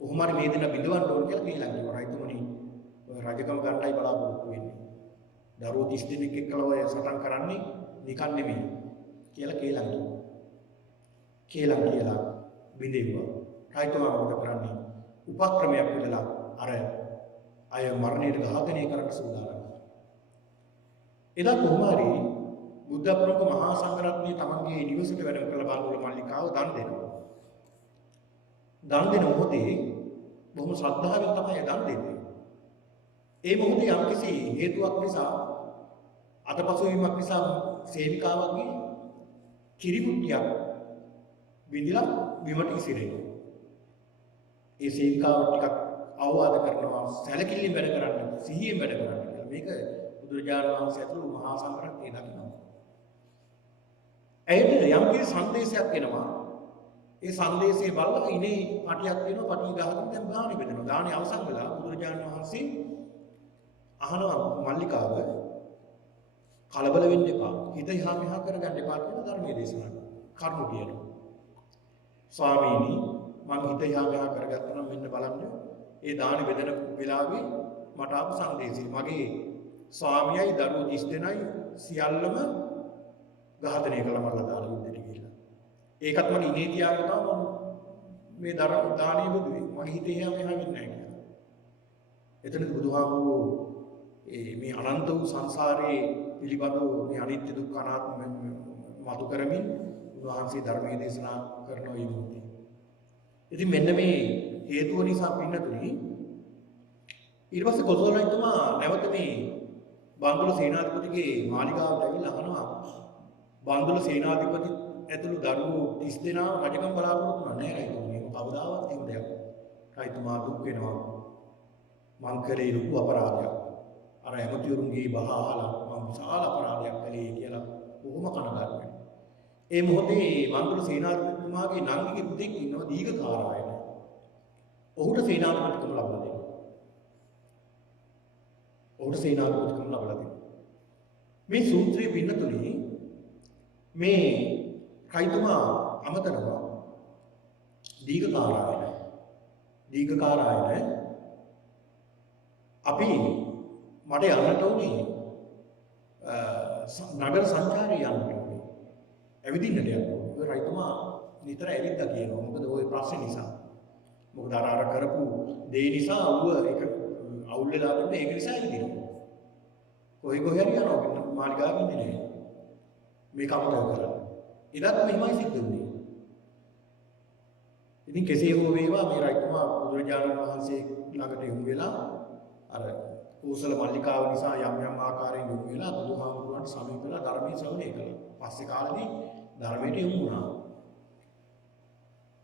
කොහොම හරි මේ දෙන බිඳවන්න ඕන කියලා කියලා කිව්වා. රජතුමනි රජකම ගන්නයි බලාපොරොත්තු වෙන්නේ. දරුවෝ 30 දෙනෙක් එක්කලා ඔය සටන් කරන්නේ නිකන් නෙමෙයි කියලා කියලා බිඳෙව්වා. රජතුමා මොකද කරන්නේ? උපක්‍රමයක් පිළිලා අර අය මරණයට ඝාතනය කරන්න සූදානම්. එදා කොහොම හරි බුද්ධ ප්‍රමුඛ මහා සංඝරත්නය තමන්ගේ නිවසට වැඩම කළ බන්දුල මල්ලිකාව දන් දෙනවා. දන් දෙන මොහොතේ බොහොම ශ්‍රද්ධාවෙන් තමයි දන් දෙන්නේ. ඒ මොහොතේ යම්කිසි හේතුවක් නිසා අතපසු වීමක් නිසා සේවිකාවන්ගේ කිරිමුට්ටියක් විඳිලා බිමට ඉසිරෙනවා. ඒ සේවිකාව ටිකක් අවවාද කරනවා සැලකිල්ලෙන් වැඩ කරන්න, සිහියෙන් වැඩ කරන්න කියලා. මේක බුදුරජාණන් වහන්සේ ඇතුළු මහා සංඝරත්නය දකිනවා. ඇයට යම්කිසි සංදේශයක් එනවා. ඒ සංදේශය බලලා ඉනේ පටියක් දෙනවා. පටිය ගහගෙන දැන් ගානේ බෙදෙනවා. ගානේ අවසන් වෙලා බුදුරජාණන් වහන්සේ අහනවා මල්ලිකාව කලබල වෙන්න එපා. හිත යහා මෙහා කරගන්න එපා කියලා ධර්මයේ දේශනා කරුණු කියනවා. ස්වාමීනි මම හිත යහා මෙහා කරගත්තා නම් මෙන්න බලන්න. ඒ දානි බෙදෙන වෙලාවේ මට ආපු සංදේශය මගේ ස්වාමියයි දරුවෝ 30 දෙනයි සියල්ලම ඝාතනය කළා මරලා දාලා යුද්ධෙට ගිහිල්ලා. ඒකත් මම ඉනේ තියාගෙන තමයි මේ දානිය බුදුවේ. මගේ හිතේ යහා මෙහා වෙන්නේ නැහැ කියලා. එතනදී බුදුහාමුදුරුවෝ මේ අනන්ත වූ සංසාරයේ පිළිබඳව මේ අනිත්‍ය දුක්ඛ අනාත්ම මතු කරමින් උන්වහන්සේ ධර්මයේ දේශනා කරන ඒ මොහොතේ. ඉතින් මෙන්න මේ හේතුව නිසා පින්නතුනි ඊට පස්සේ කොසල් රජතුමා නැවත මේ බන්දුල සේනාධිපතිගේ මාලිගාවට ඇවිල්ලා අහනවා බන්දුල සේනාධිපති ඇතුළු දරුවෝ 30 දෙනා රජකම් බලාපොරොත්තු නැහැ රජතුමනි. කවදාවත් එහෙම දෙයක්. රජතුමා දුක් වෙනවා. මං කරේ ලොකු අපරාධයක්. අර ඇමතිවරුන්ගේ බහාලා මම විශාල අපරාධයක් කළේ කියලා බොහොම කනගාටු වෙනවා. ඒ මොහොතේ බන්දුල සේනාධිපතිතුමාගේ නංගිගේ පුතෙක් ඉන්නවා දීඝකාරායන. ඔහුට සේනාධිපතිකම ලබා දෙනවා. මේ සූත්‍රයේ පින්නතුනි මේ රජතුමා අමතනවා දීඝකාරායන අපි මට යන්නට උනේ නගර සංචාරය යන්නට උනේ. ඇවිදින්නට යනවා. ඒ රයිතුමා නිතර ඇවිද්දා කියනවා. මොකද ওই ප්‍රශ්නේ නිසා. මොකද අර කරපු දේ නිසා ඌව ඒක අවුල් වෙලා තිබුණේ ඒක නිසා ඇවිදිනවා. කොයි හරි යනවා මාලිගාවෙ ඉන්නේ නැහැ. මේක අමතක කරලා. එදත් මෙහිමයි සිද්ධ වුණේ. ඉතින් කෙසේ හෝ වේවා මේ රයිතුමා බුදුරජාණන් වහන්සේ ළඟට යොමු වෙලා අර කෝසල මල්ලිකාව නිසා යම් ආකාරයෙන් යොමු වෙලා බුදුහාමුදුරන්ට සමීප වෙලා ධර්මයේ ශ්‍රවණය කළා. පස්සේ කාලෙදී ධර්මයට යොමු වුණා.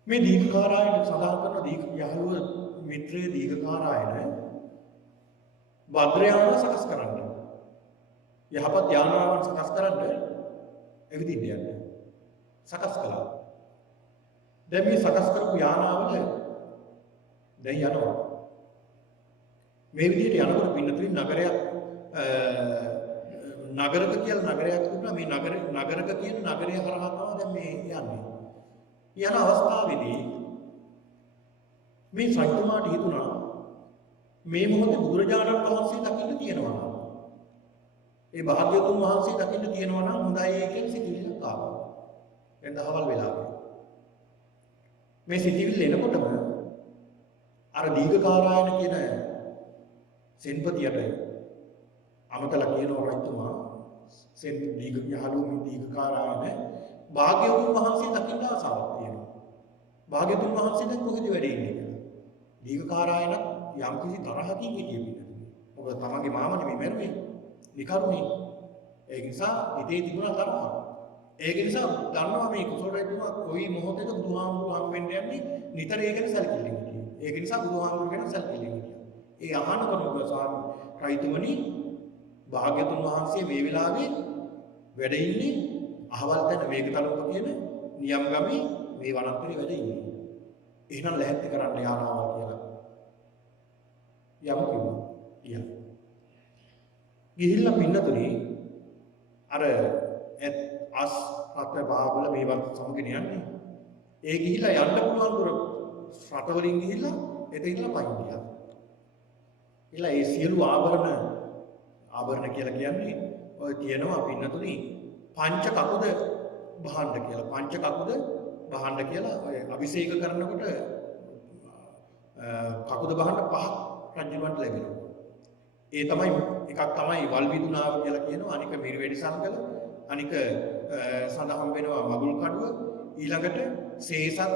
මේ දීඝකාරායන සඳහන් කරන යහළුව මිත්‍රයේ දීඝකාරායන භද්‍රයාම සකස් කරන්න. යහපත් යානාවන් සකස් කරන්න එවිදින්න යන්න. සකස් කළා. දැන් මේ සකස් කරපු යානාවල දැන් යනවා. මේ විදිහට යනකොට පින්නතුලින් නගරයක් නගරක කියලා නගරයක් තිබුණා. මේ නගරක කියන නගරය හරහා තමයි දැන් මේ යන්නේ. යන අවස්ථාවේදී මේ සයිතුමාට හිතුණා මේ මොහොතේ බුදුරජාණන් වහන්සේ දකින්න තියෙනවා. ඒ භාග්‍යවතුන් වහන්සේ දකින්න තියෙනවා නම් හොඳයි කියන සිතිවිල්ලක් ආවා. දැන් දහවල් වෙලාවේ. මේ සිතිවිල්ල එනකොටම අර දීඝකාරායන කියන සෙන්පතියට අමතලා කියනවා රජතුමා සෙන් දීඝකාරායන භාග්‍යවතුන් වහන්සේ දකින්න ආසාවක් තියෙනවා. භාග්‍යවතුන් වහන්සේ දැන් කොහෙද වැඩ ඉන්නේ කියලා. දීඝකාරායන යම් කිසි තරහකින් හිටියේ පිටුනේ. මොකද තමන්ගේ මාම නෙමෙයි මැරුවේ. නිකරුණේ. ඒ නිසා හිතේ තිබුණා තරහ. ඒක නිසා දන්නවා මේ කුසල රජතුමා කොයි මොහොතේද බුදුහාමුදුරුවෝ හම් වෙන්න යන්නේ නිතර ඒක ගැන සැලකිලිමත් කියනවා. ඒක නිසා බුදුහාමුදුරුවෝ ගැන සැලකිලිමත් කියනවා. ඒ අහන කෙනෙකුට ස්වාමී රජතුමනි භාග්‍යවතුන් වහන්සේ මේ වෙලාවේ වැඩ ඉන්නේ අහවල් තැන මේකතලුක කියන නියම් ගමේ මේ වනාන්තරේ වැඩ ඉන්නේ. එහෙනම් ලැහැත්ති කරන්න යානාවල් කියලා. යමු කිව්වා. ඊය. ගිහිල්ලා පින්නතුනේ අර අස් අපේ බාබල මේවත් සමගින යන්නේ. ඒ ගිහිල්ලා යන්න පුළුවන් දුර රටවලින් ගිහිල්ලා එතන ඉඳලා පයින් ගියා. ඊළා ඒ සියලු ආභරණ කියලා කියන්නේ ඔය කියනවා පින්නතුනේ පංච කකුද බහන්න කියලා. පංච කකුද බහන්න කියලා ඔය අභිෂේක කරනකොට කකුද බහන්න පහක් රජුන්ට ලැබෙනවා. ඒ තමයි එකක් තමයි වල් විදුනාව කියලා කියනවා. අනික මිරිවැඩි සංගල, අනික සඳහන් වෙනවා මගුල් කඩුව, ඊළඟට සේසත,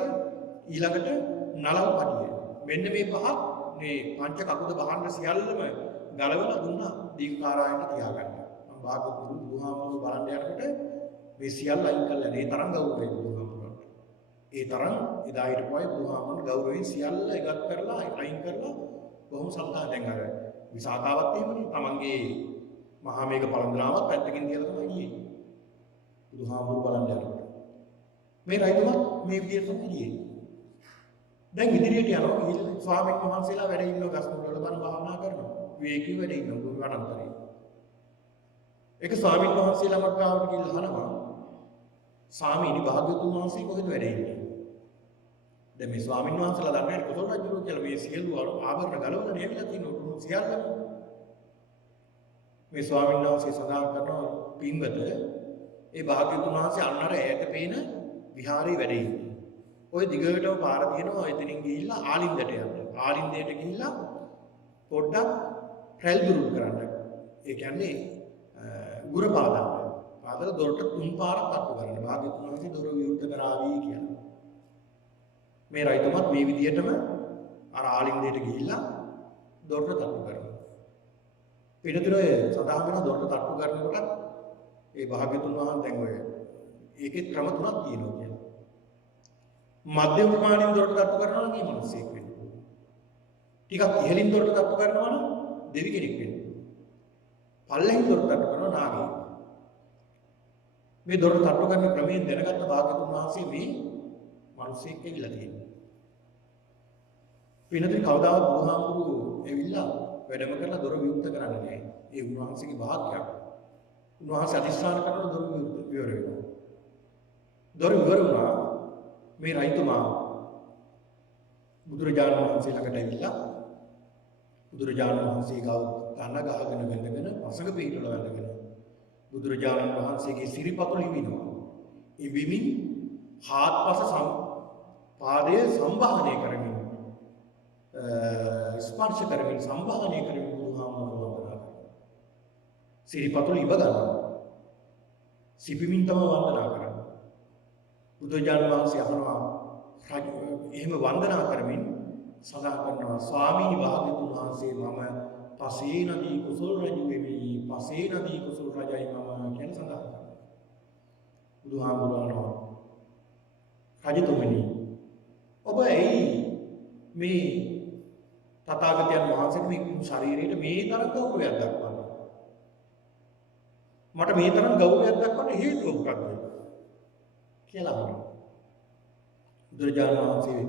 ඊළඟට නලල් පටිය. මෙන්න මේ පහ මේ පංච කකුද බහන්න සියල්ලම ගලවලා දුන්නා දීඝකාරායන්ට තියාගන්න. මම භාගතුන් බුදුහාමුදුරුවෝ බලන්න යනකොට මේ සියල්ල අයින් කළා. ඒ තරම් ගෞරවයි බුදුහාමුදුරුවන්ට. ඒ තරම් එදා හිටපුවයි බුදුහාමුදුරුවෝ ගෞරවයෙන් සියල්ල එකක් කරලා අයින් කරලා බොහොම සල්ලා දැන් අර විසාකාවත් එහෙමනේ. තමන්ගේ මහා මේඝ පළඳනාවත් පැත්තකින් තියලා තමයි ගියේ. බුදුහාමුදුරුවෝ බලන්න යනකොට. මේ රයිතුමා මේ විදියට තමයි ගියේ. දැන් ඉදිරියට යනවා ගිහින් ස්වාමීන් වහන්සේලා වැඩ ඉන්න ගස් මුල වල බණ භාවනා කරනවා. විවේකීව වැඩ ඉන්න වනාන්තරේ. ඒක ස්වාමීන් වහන්සේලාම ගාවට ගිහිල්ලා අහනවා ස්වාමීනි භාග්‍යවතුන් වහන්සේ කොහෙද වැඩ ඉන්නේ? දැන් මේ ස්වාමීන් වහන්සේලා දන්නේ නැහැ කොතන රජුරෝ කියලා මේ සියලු ආභරණ ගලවලා නෙවිලා තියෙනවා සියල්ලම. මේ ස්වාමීන් වහන්සේ සඳහන් කරනවා පින්වත ඒ භාග්‍යවතුන් වහන්සේ අන්නර ඈත පේන විහාරේ වැඩ ඉන්නේ. ඔය දිගටම පාර තියෙනවා එතනින් ගිහිල්ලා ආලින්දට යන්න. ආලින්දයට ගිහිල්ලා පොඩ්ඩක් රැල් දුරු කරන්න. ඒ කියන්නේ ගුර පාදන්න. පාදල දොරට තුන් පාරක් තට්ටු කරන්න. භාග්‍යවතුන් වහන්සේ දොර විවෘත කරાવી කියලා. මේ රයිතුමත් මේ විදියටම අර ආලින්දයට ගිහිල්ලා දොරට තට්ටු කරනවා. පිටුතුරේ සඳහන් වෙන දොරට තට්ටු කරනකොට ඒ භාග්‍යවතුන් වහන්සේ දැන් ඔය ඒකේ ක්‍රම තුනක් තියෙනවා කියලා. මධ්‍යම ප්‍රමාණයෙන් දොරට තට්ටු කරනවා නම් මේ මිනිස්සෙක් වෙනවා. ටිකක් ඉහළින් දොරට තට්ටු කරනවා නම් දෙවි කෙනෙක් වෙනවා. පල්ලෙහින් දොරට තට්ටු කරනවා නාගයෙක්. මේ දොරට තට්ටු කරන ක්‍රමයෙන් දැනගත්ත භාග්‍යවතුන් වහන්සේ මේ මිනිස්සෙක් කියලා තියෙනවා. වෙනදී කවදාවත් බුදුහාමුදුරුවෝ එවිලා වැඩම කරලා දොර විවෘත කරන්නේ නැහැ. ඒ උන්වහන්සේගේ භාග්‍යයක්. උන්වහන්සේ අධිෂ්ඨාන කරන දොර විවර වෙනවා. දොර විවර වුණා. මේ රයිතුමා බුදුරජාණන් වහන්සේ ළඟට ඇවිල්ලා බුදුරජාණන් වහන්සේ ගාව කන ගහගෙන වැඳගෙන වසඟ පිටුල වැඳගෙන බුදුරජාණන් වහන්සේගේ සිරිපතුල ඉවිනවා. ඉවිමින් හාත්පස පාදයේ සම්භාහනය කරමින් ස්පර්ශ කරමින් සම්භාහනය කරමින් බුදුහාමුදුරුවෝ වන්දනා කරනවා. සිරිපතුල ඉව ගන්නවා. සිපිමින් තමයි වන්දනා කරන්නේ. බුදුරජාණන් වහන්සේ අහනවා එහෙම වන්දනා කරමින් සඳහන් කරනවා ස්වාමීනි භාග්‍යවතුන් වහන්සේ මම පසේ නදී කුසල රජු වෙමි පසේ නදී කුසල රජයි මම කියන සඳහන් කරනවා. බුදුහාමුදුරුවෝ රජතුමනි ඔබ ඇයි මේ තථාගතයන් වහන්සේගේ මේ ශරීරයට මේ තරම් ගෞරවයක් දක්වන්නේ? මට මේ තරම් ගෞරවයක් දක්වන්න හේතුව මොකක්ද කියලා අහනවා. බුදුරජාණන් වහන්සේ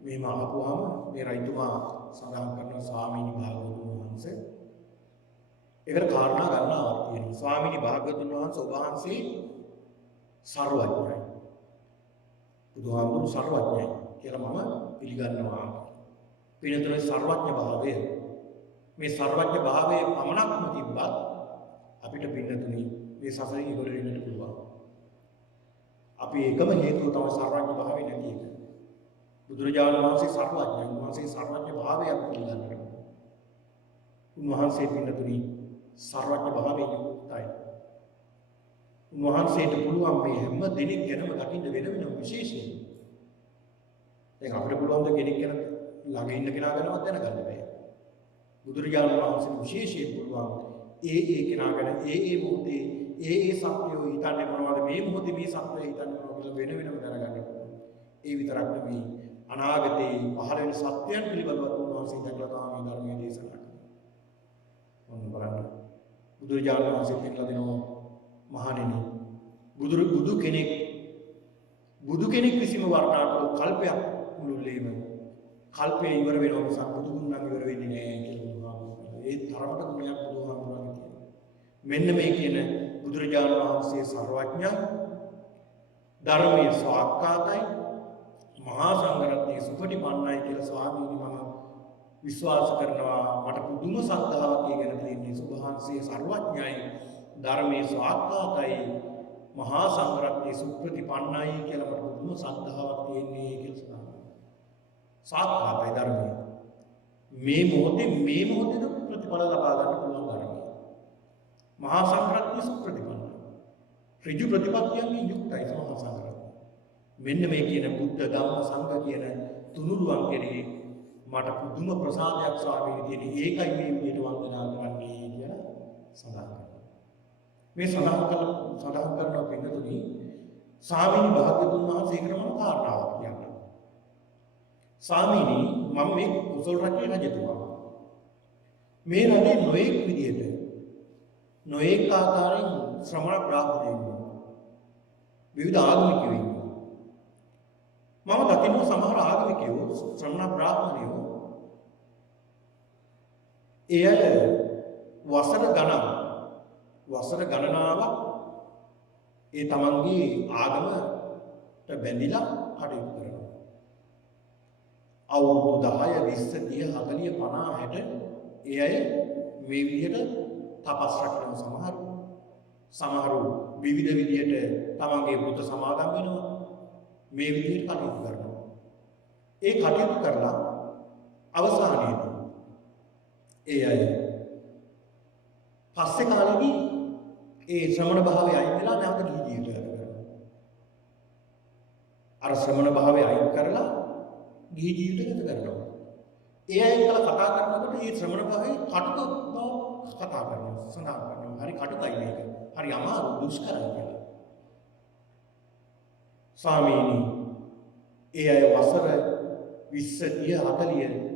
මෙහෙම අහපුවාම මේ රජතුමා සඳහන් කරන ස්වාමීනි භාග්‍යවතුන් වහන්සේ ඒකට කාරණා ගන්නවා තියෙනවා. ස්වාමීනි භාග්‍යවතුන් වහන්සේ ඔබ වහන්සේ සර්වඥයි. බුදුහාමුදුරු සර්වඥයි කියලා මම පිළිගන්නවා. පිළිතුරේ සර්වඥ භාවය මේ සර්වඥ භාවයේ පමණක්ම තිබ්බත් අපිට පින්නතුනි මේ සසරින් ඉවර වෙන්නට පුළුවන්. අපි එකම හේතුව තමයි සර්වඥ භාවය නැති එක. බුදුරජාණන් වහන්සේ සර්වඥයි. උන්වහන්සේ සර්වඥ භාවය අපි පිළිගන්නවා. උන්වහන්සේ පින්නතුනි සර්වඥ භාවයෙන් යුක්තයි. උන්වහන්සේට පුළුවන් මේ හැම දෙනෙක් ගැනම දකින්න වෙන වෙනම විශේෂයෙන්. දැන් අපිට පුළුවන් ද කෙනෙක් ගැන ළඟ ඉන්න කෙනා ගැනවත් දැනගන්න බෑ. බුදුරජාණන් වහන්සේට විශේෂයෙන් පුළුවන් ඒ කෙනා ගැන ඒ මොහොතේ ඒ සත්‍යෝ හිතන්නේ මොනවද මේ මොහොතේ මේ සත්‍යය හිතන්නේ මොනවද කියලා වෙන වෙනම දැනගන්න පුළුවන්. ඒ විතරක් නෙවෙයි අනාගතේ පහළ වෙන සත්‍යයන් පිළිබඳව උන්වහන්සේ දැකලා තමයි ධර්මයේ දේශනා කරන්නේ. මොන බලන්න බුදුරජාණන් වහන්සේ පෙන්නලා දෙනවා මහණෙනි බුදු කෙනෙක් විසින්ම වර්ණනා කළ කල්පයක් මුළුල්ලේම කල්පය ඉවර වෙනවා මිසක් බුදු ගුණ නම් ඉවර වෙන්නේ නැහැ කියලා බුදුහාමුදුරුවෝ. ඒ තරමට ගුණයක් බුදුහාමුදුරුවෝ කියනවා. මෙන්න මේ කියන බුදුරජාණන් වහන්සේ සර්වඥ ධර්මයේ ස්වාක්කාතයි මහා සංඝරත්නයේ සුපටිපන්නයි කියලා ස්වාමීනි මම විශ්වාස කරනවා. මට පුදුම ශ්‍රද්ධාවක් ගැන තියෙන්නේ සුභාන්සේ සර්වඥයි ධර්මයේ ස්වාක්කාතයි මහා සංඝරත්නයේ සුප්‍රතිපන්නයි කියලා මට පුදුම ශ්‍රද්ධාවක් තියෙන්නේ කියලා සාක්කාතයි ධර්මයේ මේ මොහොතේ ප්‍රතිඵල ලබා ගන්න පුළුවන් ධර්මය. මහා සංඝරත්නයේ සුප්‍රතිපන්නයි ඍජු ප්‍රතිපත්තියෙන් යුක්තයි මහා සංඝරත්නය. මෙන්න මේ කියන බුද්ධ ධම්ම සංඝ කියන තුනුරුවන් කෙරෙහි මට පුදුම ප්‍රසාදයක් ස්වාමීනි තියෙන. ඒකයි මේ විදිහට වන්දනා කරන්නේ කියලා සඳහන් කරනවා. මේ සඳහන් කරන පින්නතුනි ස්වාමීනි භාග්‍යවතුන් වහන්සේ කරන කාරණාවක් කියන්නේ. ස්වාමීනි මම මේ කුසල රජේ රජතුමා. මේ රටේ නොඑක් විදිහට නොඑක් ආකාරයෙන් ශ්‍රමණ බ්‍රාහ්මණයෝ විවිධ ආගමිකයෝ ඉන්නවා. මම දකින්න සමහර ආගමිකයෝ ශ්‍රමණ බ්‍රාහ්මණයෝ එය වසර ගණනාවක් ඒ තමන්ගේ ආගමට බැඳිලා කටයුතු කරනවා. අවුරුදු 10 20 30 40 50 60 ඒ අය මේ විදිහට තපස් රැකගෙන සමහරු විවිධ විදිහට තමන්ගේ බුද්ධ සමාදන් වෙනවා. මේ විදිහට කටයුතු කරනවා. ඒ කටයුතු කරලා අවසානයේදී ඒ අය පස්සේ කාලෙදී ඒ ශ්‍රමණ භාවය අයින් වෙලා නැවත ගිහි ජීවිතය ගත කරනවා. අර ශ්‍රමණ භාවය අයින් කරලා ගිහි ජීවිතය ගත කරනවා. ඒ අය එක්කලා කතා කරනකොට මේ ශ්‍රමණ භාවයේ කටුක බව කතා කරනවා. සඳහන් කරනවා. හරි කටුකයි මේක. හරි අමාරු දුෂ්කරයි කියලා. ස්වාමීනි ඒ අය වසර 20 30 40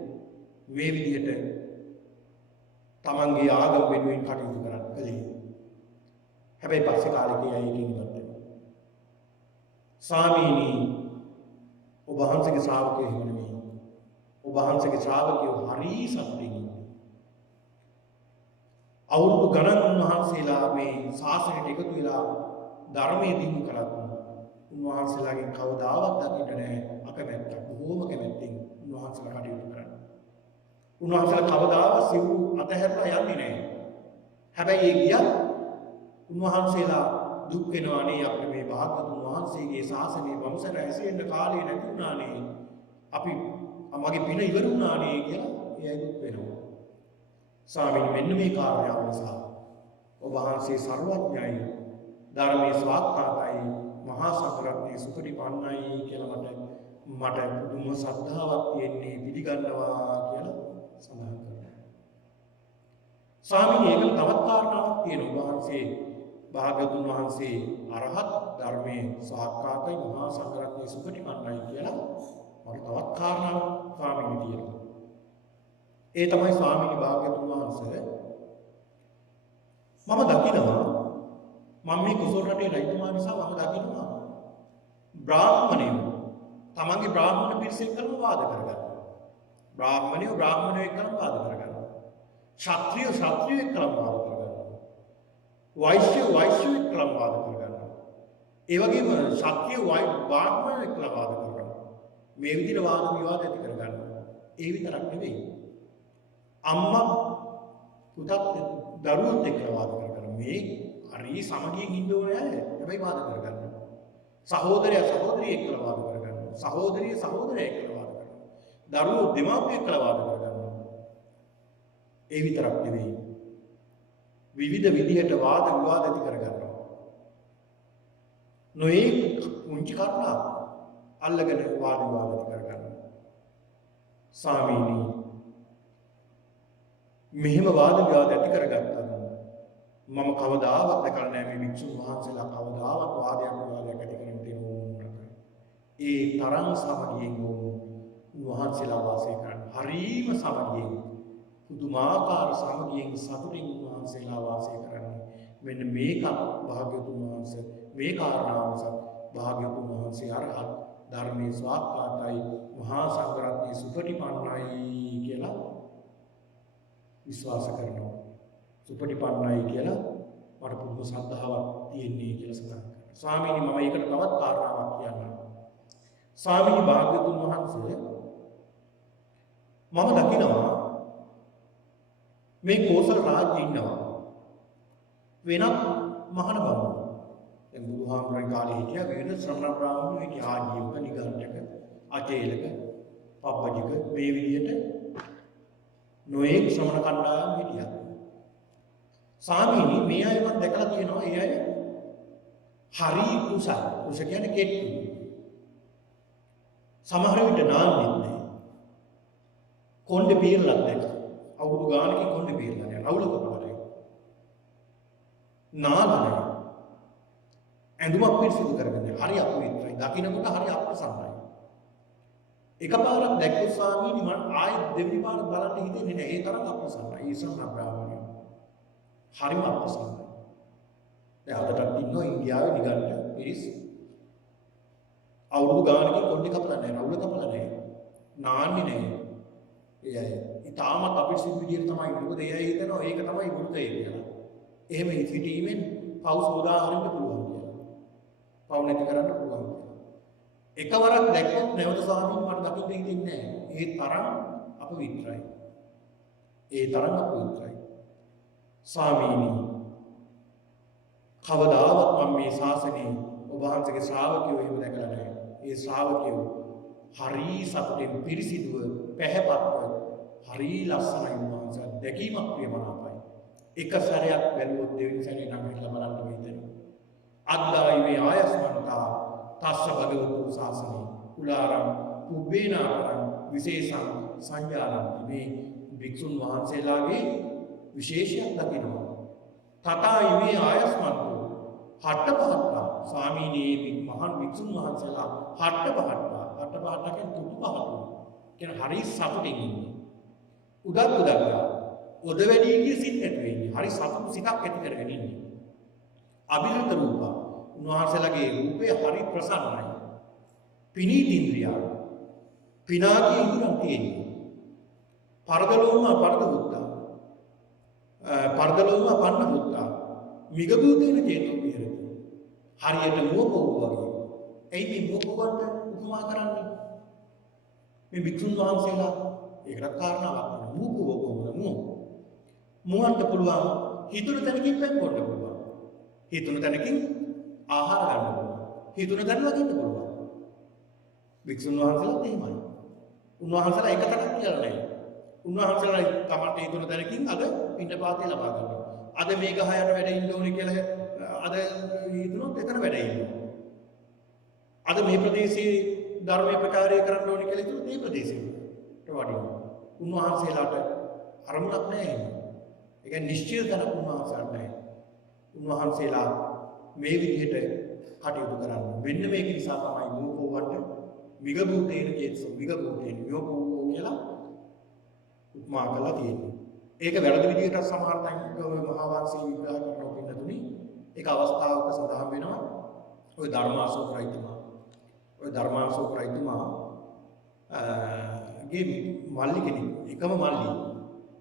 මේ විදිහට තමන්ගේ ආගම වෙනුවෙන් කටයුතු කළේ. හැබැයි පස්සේ කාලෙකදී අය එකකින් ඉවත් වෙනවා. ස්වාමීනි ඔබ වහන්සේගේ ශ්‍රාවකයෝ එහෙම නෙමෙයි. ඔබ වහන්සේගේ ශ්‍රාවකයෝ හරි සතුටින් ඉන්නේ. අවුරුදු ගණන් උන්වහන්සේලා මේ ශාසනයට එකතු වෙලා ධර්මයේ දිනු කරත් උන්වහන්සේලාගෙන් කවදාවත් දකින්න නැහැ අකමැත්ත. බොහෝම කැමැත්තෙන් උන්වහන්සේලා කටයුතු කරන්නේ. උන්වහන්සේලා කවදාවත් සිවුරු අතහැරලා යන්නේ නැහැ. හැබැයි ඒ ගියා උන්වහන්සේලා දුක් වෙනවානේ අපිට මේ භාග්‍යවතුන් වහන්සේගේ ශාසනයේ වංශය ඇසෙන්න කාලේ නැති වුණානේ. අපි මගේ පින ඉවර වුණානේ කියලා එයයි දුක් වෙනවා. ස්වාමීනි මෙන්න මේ කාර්යය නිසා ඔබ වහන්සේ සර්වඥයි ධර්මයේ ස්වාක්ඛාතයි මහා සංඝරත්නයේ සුපටිපන්නයි කියලා මට පුදුම ශ්‍රද්ධාවක් තියෙන්නේ පිළිගන්නවා කියලා සඳහන් කරනවා. ස්වාමීනි ඒකට තවත් කාරණාවක් තියෙනවා. වහන්සේ භාග්‍යවතුන් වහන්සේ අරහත් ධර්මයේ ස්වාක්ඛාතයි මහා සංඝරත්නයේ සුපටිපන්නයි කියලා මට තවත් කාරණාවක් ස්වාමීනි තියෙනවා. ඒ තමයි ස්වාමීනි භාග්‍යවතුන් වහන්සේ මම දකිනවා මම මේ කුසල රටේ රජතුමා නිසා මම දකිනවා බ්‍රාහ්මණයෝ තමන්ගේ බ්‍රාහ්මණ පිරිස එක්කම වාද කරගන්නවා. බ්‍රාහ්මණයෝ එක්කම වාද කරගන්නවා. ක්ෂත්‍රියෝ එක්කම වාද කරගන්නවා. වෛශ්‍යයෝ එක්කම වාද කරගන්නවා. ඒ වගේම ක්ෂත්‍රිය බ්‍රාහ්මණයෝ එක්කම වාද කරගන්නවා. මේ විදිහට වාද විවාද ඇති කරගන්නවා. ඒ විතරක් නෙවෙයි. අම්මා පුතත් දරුවොත් එක්ක වාද කරගන්නවා. මේ හරි සමගියෙන් ඉන්න ඕනේ අය. හැබැයි වාද කරගන්නවා. සහෝදරයා සහෝදරිය එක්ක වාද කරගන්නවා. සහෝදරිය සහෝදරයා එක්ක වාද කරගන්නවා. දරුවෝ දෙමාපියෝ එක්ක වාද කරගන්නවා. ඒ විතරක් නෙවෙයි. විවිධ විදිහට වාද විවාද ඇති කරගන්නවා. නොයේ මුංචි කරුණා අල්ලගෙන වාද විවාද ඇති කරගන්නවා. ස්වාමීනි මෙහෙම වාද විවාද ඇති කරගත්තා මම කවදාවත් දැකලා නැහැ මේ වික්ෂුන් වහන්සේලා කවදාවත් වාදයක් විවාදයක් ඇති කරගෙන තියෙනවා. ඒ තරම් සමගියෙන් වහන්සේලා වාසය කරන්නේ. හරීම සමගියෙන් පුදුමාකාර සමගියෙන් සතුටින් වහන්සේලා වාසය කරන්නේ. මෙන්න මේක භාග්‍යවතුන් වහන්සේ මේ කාරණාව නිසා භාග්‍යවතුන් වහන්සේ අරහත් ධර්මයේ ස්වාක්ඛාතයි මහා සංඝරත්නයේ සුපටිපන්නයි කියලා විශ්වාස කරනවා. සුපටිපන්නයි කියලා මට පුදුම ශ්‍රද්ධාවක් තියෙන්නේ කියලා සඳහන් කරනවා. ස්වාමීනි මම ඒකට තවත් කාරණාවක් කියන්නම්. ස්වාමීනි භාග්‍යවතුන් වහන්සේ මම දකිනවා මේ කෝසල රාජ්‍යයේ ඉන්නවා වෙනත් මහාන බමුණු. දැන් බුදුහාමුදුරන් කාලේ හිටියා වෙන ශ්‍රමණ බ්‍රාහ්මණයෝ හිටියා ආජීවක නිගණ්ඨක අචේලක පබ්බජික මේ විදිහට නොයෙක් ශ්‍රමණ කණ්ඩායම් හිටියා. ස්වාමීනි මේ අය මම දැකලා තියෙනවා ඒ අය හරි කුස කියන්නේ කෙට්ටු. සමහර විට නාන්නෙත් නැහැ. කොණ්ඩේ පීරලක් නැහැ. අවුරුදු ගානකින් කොණ්ඩේ පීරලා නැහැ. රවුල කපලා නානනේ. ඇඳුමක් පිරිසිදු කරගන්න. හරි අපවිත්‍රයි. දකින්නකොට හරි අප්‍රසන්නයි. එකපාරක් දැක්ක ස්වාමීනි මම ආයෙත් දෙවෙනි පාර බලන්න හිතෙන්නේ නැහැ. ඒ තරම් අප්‍රසන්නයි. ඒ ශ්‍රමණ බ්‍රාහ්මණය. හරිම අප්‍රසන්නයි. දැන් අදටත් ඉන්නවා ඉන්දියාවේ නිගණ්ඨ පිරිස්. අවුරුදු ගානකින් කොණ්ඩේ කපලා නැහැ. රවුල කපලා නැහැ. නාන්නේ නැහැ. ඒ අය ඉතාමත් අපිරිසිදු විදියට තමයි ඉන්නේ. මොකද ඒ අය හිතනවා ඒක තමයි වෘතය කියලා. එහෙම හිතීමෙන් පව් සෝදා හරින්න පුළුවන් කියලා. පව් නැති කරන්න පුළුවන් කියලා. එකවරක් දැක්කොත් නැවත ස්වාමීන් මට දකින්න හිතෙන්නේ නැහැ. ඒ තරම් අපවිත්‍රයි. ඒ තරම් අපවිත්‍රයි. ස්වාමීනි කවදාවත් මම මේ ශාසනයේ ඔබ වහන්සේගේ ශ්‍රාවකයෝ එහෙම දැකලා නැහැ. ඒ ශ්‍රාවකයෝ හරි සතුටින් පිරිසිදුව පැහැපත්ව හරි ලස්සනයි වහන්සේ දැකීමක් ප්‍රියමනාපයි. එක සැරයක් බැලුවොත් දෙවෙනි සැරේ නම් හිතලා බලන්න වෙයිද? අද්දායි මේ ආයස්මන්තා තස්ස භගවතු ශාසනේ කුලාරම් පුබ්බේනාරම් විශේෂං සංජානන්ති මේ වික්ෂුන් වහන්සේලාගේ විශේෂයක් දකිනවා. තථායි මේ ආයස්මන්තෝ හට්ටපහට්ටා ස්වාමීනී මහා වික්ෂුන් වහන්සේලා හට්ටපහට්ටා කියන්නේ තුටු පහටු කියන හරි සතුටින් ඉන්නේ. උදග්ගා ඔද වැඩි කිය සින්නට වෙන්නේ. හරි සතුටු සිතක් ඇති කරගෙන ඉන්නේ. අභිරත රූප උන්වහන්සේලාගේ රූපය හරි ප්‍රසන්නයි. පිනීත ඉන්ද්‍රිය පිනාගේ ඉඳුරන් තියෙන්නේ. පරදලෝම පරදවුත්තා පරදලෝම පන්නවුත්තා මිගදූතේන චේතු විහෙරති. හරියට මෝපොව වගේ. එයි මේ මෝපොවට උපමා කරන්නේ මේ වික්ෂුන් වහන්සේලා ඒකට කාරණාවක් මූපුව කොහොමද මූ? මුවන්ට පුළුවන් හිතුණු තැනකින් පැන් බොන්න පුළුවන්. හිතුණු තැනකින් ආහාර ගන්න පුළුවන්. හිතුණු තැන වදින්න පුළුවන්. වික්ෂුන් වහන්සේලාත් එහෙමයි. උන්වහන්සේලා එක තැනක් කියලා නැහැ. උන්වහන්සේලා තමන්ට හිතුණු තැනකින් අද පිටපාතේ ලබා ගන්නවා. අද මේ ගහ යට වැඩ ඉන්න ඕනේ කියලා අද හිතුනොත් එතන වැඩ ඉන්නවා. අද මේ ප්‍රදේශයේ ධර්මයේ ප්‍රචාරය කරන්න ඕනේ කියලා හිතුනොත් මේ ප්‍රදේශයට වඩිනවා. උන්වහන්සේලාට අරමුණක් නැහැ. ඒ කියන්නේ නිශ්චිත තැනක් උන්වහන්සේලාට නැහැ. උන්වහන්සේලා මේ විදිහට කටයුතු කරන්නේ. මෙන්න මේක නිසා තමයි මූකෝවන්ට මිගබූතේන කියසෝ මිගබූතේන යෝකෝ කියලා උපමා කරලා තියෙන්නේ. ඒක වැරදි විදිහට සමහර තැන්වල මහා වංශී විග්‍රහ කරනවා පින්නතුනි. ඒක අවස්ථාවක සඳහන් වෙනවා. ওই ධර්මාශෝක රජතුමා. ওই ධර්මාශෝක රජතුමා ගේ මල්ලි කෙනෙක්. එකම මල්ලි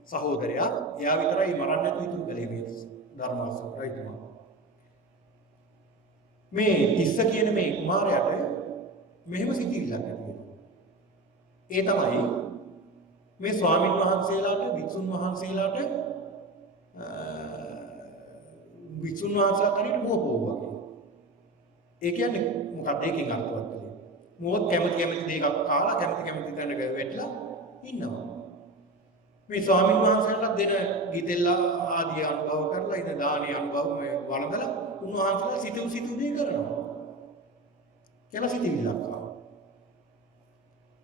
සහෝදරයා. එයා විතරයි මරන්න නැතුව ඉතුරු කළේ මේ ධර්මාශෝක රජතුමා. මේ තිස්ස කියන මේ කුමාරයාට මෙහෙම සිතිවිල්ලක් ඇති වෙනවා. ඒ තමයි මේ ස්වාමින් වහන්සේලාට වික්ෂුන් වහන්සේලාට හරියට මෝපෝවා කියන්නේ. ඒ කියන්නේ මොකක්ද ඒකෙන් අර්ථවත් වෙන්නේ? මොකක් කැමති දෙයක් කාලා කැමති තැනක වැටලා ඉන්නවා. මේ ස්වාමින් වහන්සේලාට දෙන ගිතෙල්ල ආදී අනුභව කරලා ඉතින් දානීය අනුභව මේ වළඳලා උන්වහන්සේලා සිතු දේ කරනවා. කියලා සිතිවිල්ලක් ආවා.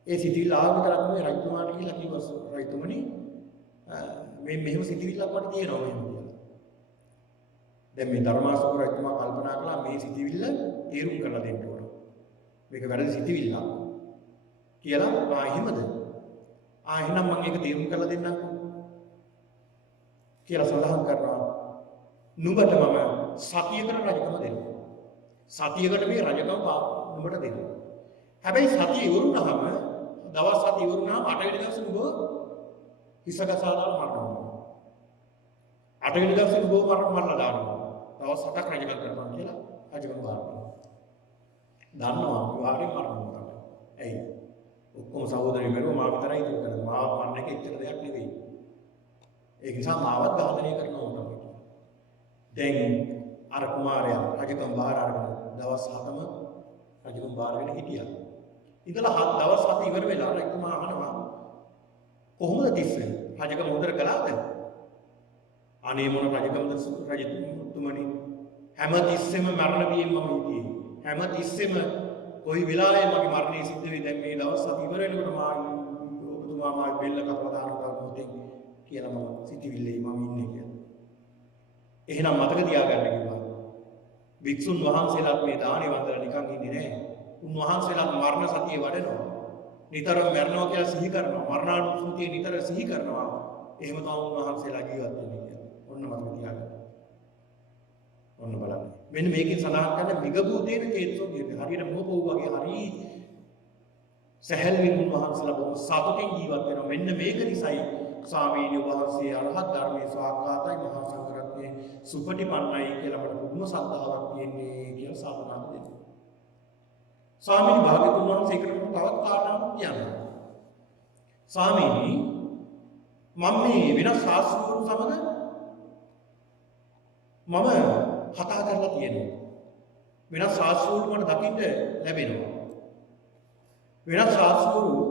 ඒ සිතිවිල්ල ආව විතරක් නෙවෙයි රජතුමාට කියලා කිව්වා රජතුමනි මේ මෙහෙම සිතිවිල්ලක් මට තියෙනවා මෙහෙම කියලා. දැන් මේ ධර්මාශෝක රජතුමා කල්පනා කළා මේ සිතිවිල්ල තේරුම් කරලා දෙන්න ඕන. මේක වැරදි සිතිවිල්ලක් කියලා එහෙමද? එහෙනම් මම ඒක තේරුම් කරලා දෙන්නම් කියලා සඳහන් කරනවා. නුඹට මම සතියකට රජකම දෙනවා. සතියකට මේ රජකම නුඹට දෙනවා. හැබැයි සතිය ඉවරුනහම දවස් 7 ඉවරුනහම 8 වෙනි දවසේ නුඹ හිසගසා දාලා මරනවා. 8 වෙනි දවසේ නුඹ මරලා දානවා. දවස් 7ක් රජකම් කරනවා කියලා රජකම බාරනවා. දන්නවා විවාහයෙන් මරනවා. ඇයි? ඔක්කොම සහෝදරයෝ මෙරුව මාව විතරයි ඉතුරු කරන්නේ. මාව මරන්න එක ඉතර දෙයක් නෙවෙයි. ඒක නිසා මාවත් ඝාතනය කරනවා තමයි. දැන් අර කුමාරයා රජකම් බාර අරගෙන දවස් 7ම රජකම් බාරගෙන හිටියා. ඉතලා දවස් 7 ඉවර වෙලා රජතුමා අහනවා කොහොමද තිස්සේ රජකම හොඳට කළාද? අනේ මොන රජකමද රජතුමනි හැම තිස්සෙම මරණ බියෙන් මම හිටියේ. හැම තිස්සෙම කොයි වෙලාවෙ මගේ මරණය සිද්ධ වෙයි. දැන් මේ දවස් 7 ඉවර වෙනකොට ඔබතුමා මාගේ බෙල්ල කපලා දානවා මොතෙන් කියලා මම සිටිවිල්ලේ මම ඉන්නේ කියලා. එහෙනම් මතක තියාගන්න කිව්වා. වික්ෂුන් වහන්සේලාත් මේ දානේ වන්දලා නිකන් ඉන්නේ නැහැ. උන්වහන්සේලාත් මරණ සතිය වඩනවා. නිතරම මරනවා කියලා සිහි කරනවා. මරණානුස්මෘතිය නිතර සිහි කරනවා. එහෙම තමයි උන්වහන්සේලා ජීවත් වෙන්නේ කියලා. ඔන්න මතක තියාගන්න. ඔන්න බලන්න. මෙන්න මේකෙන් සඳහන් කරන මිගබූතේන චේතසෝ කියන්නේ හරියට මොකෝ වගේ හරි සැහැල්ලුවෙන් උන්වහන්සේලා බොහොම සතුටින් ජීවත් වෙනවා. මෙන්න මේක නිසායි ස්වාමීන් වහන්සේ අරහත් ධර්මයේ සාක්කාතයි මහා සංඝරත්නයේ සුපටිපන්නයි කියලා අපට පුදුම ශ්‍රද්ධාවක් තියෙන්නේ කියලා සාධනාව දෙනවා. ස්වාමීන් භාග්‍යතුන් වහන්සේ ඒකට තවත් කාරණාවක් කියනවා. ස්වාමීනි මම මේ වෙනස් ශාස්ත්‍රවරු සමග මම කතා කරලා තියෙනවා. වෙනස් ශාස්ත්‍රවරු මට දකින්න ලැබෙනවා. වෙනස් ශාස්ත්‍රවරු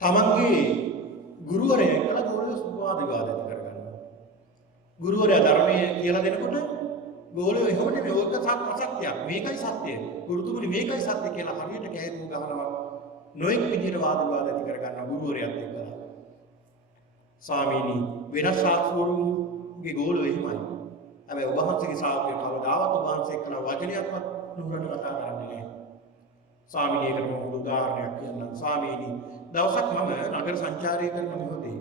තමන්ගේ ගුරුවරයෙක් කියලා ගෝලයෝ වාද විවාද කරගන්නවා. ගුරුවරයා ධර්මයේ කියලා දෙනකොට ගෝලයෝ එහෙම නෙමෙයි ඕක අසත්‍යයක්. මේකයි සත්‍යය. ගුරුතුමනි මේකයි සත්‍ය කියලා හරියට කැහෙරු ගහනවා. නොඑක් විදිහට වාද විවාද ඇති කරගන්නවා ගුරුවරයාත් එක්කලා. ස්වාමීනි වෙනස් ශාස්ත්‍රවරුන්ගේ ගෝලයෝ එහෙමයි. හැබැයි ඔබ වහන්සේගේ ශ්‍රාවකයෝ කවදාවත් ඔබ වහන්සේ කරන වචනයක්වත් නුඹට කතා කරන්නේ නැහැ. ස්වාමීනි ඒකට මම උදාහරණයක් කියන්නම්. ස්වාමීනි දවසක් මම නගර සංචාරය කරන මොහොතේ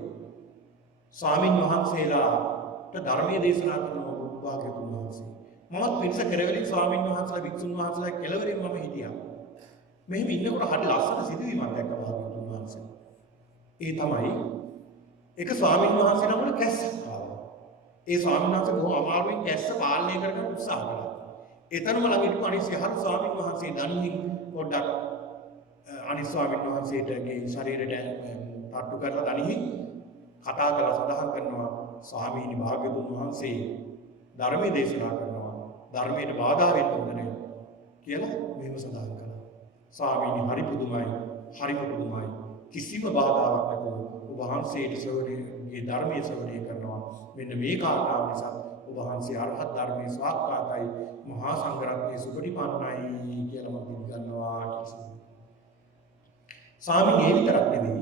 ස්වාමින් වහන්සේලාට ධර්මයේ දේශනා කරන භාග්‍යතුන් වහන්සේ මමත් පිරිස කෙරවලින් ස්වාමින් වහන්සේලා වික්ෂුන් වහන්සේලා කෙළවරින් මම හිටියා. මෙහෙම ඉන්නකොට හරි ලස්සන සිදුවීමක් දැක්ක භාග්‍යතුන් වහන්සේ. ඒ තමයි එක ස්වාමින් වහන්සේ නමකට කැස්සක් ආවා. ඒ ස්වාමීන් වහන්සේ බොහොම අමාරුවෙන් කැස්ස පාලනය කරගන්න උත්සාහ කළා. එතනම ළඟ හිටපු අනිත් සියහරු ස්වාමීන් වහන්සේ දන්හින් පොඩ්ඩක් අනිත් ස්වාමීන් වහන්සේටගේ ශරීරයට තට්ටු කරලා දණිහි කතා කරලා සඳහන් කරනවා ස්වාමීනි භාග්‍යවතුන් වහන්සේ ධර්මයේ දේශනා කරනවා ධර්මයට බාධා වෙන්න ඕන නැහැ කියලා මෙහෙම සඳහන් කළා. ස්වාමීනි හරි පුදුමයි කිසිම බාධාවක් නැතුව ඔබ වහන්සේට ශ්‍රවණයේ ධර්මයේ ශ්‍රවණය කරනවා. මෙන්න මේ කාරණාව නිසා ඔබ වහන්සේ අරහත් ධර්මයේ ස්වාක්ඛාතයි මහා සංඝරත්නයේ සුපටිපන්නයි කියලා මම පිළිගන්නවා කියලා. ස්වාමීනි ඒ විතරක් නෙවෙයි.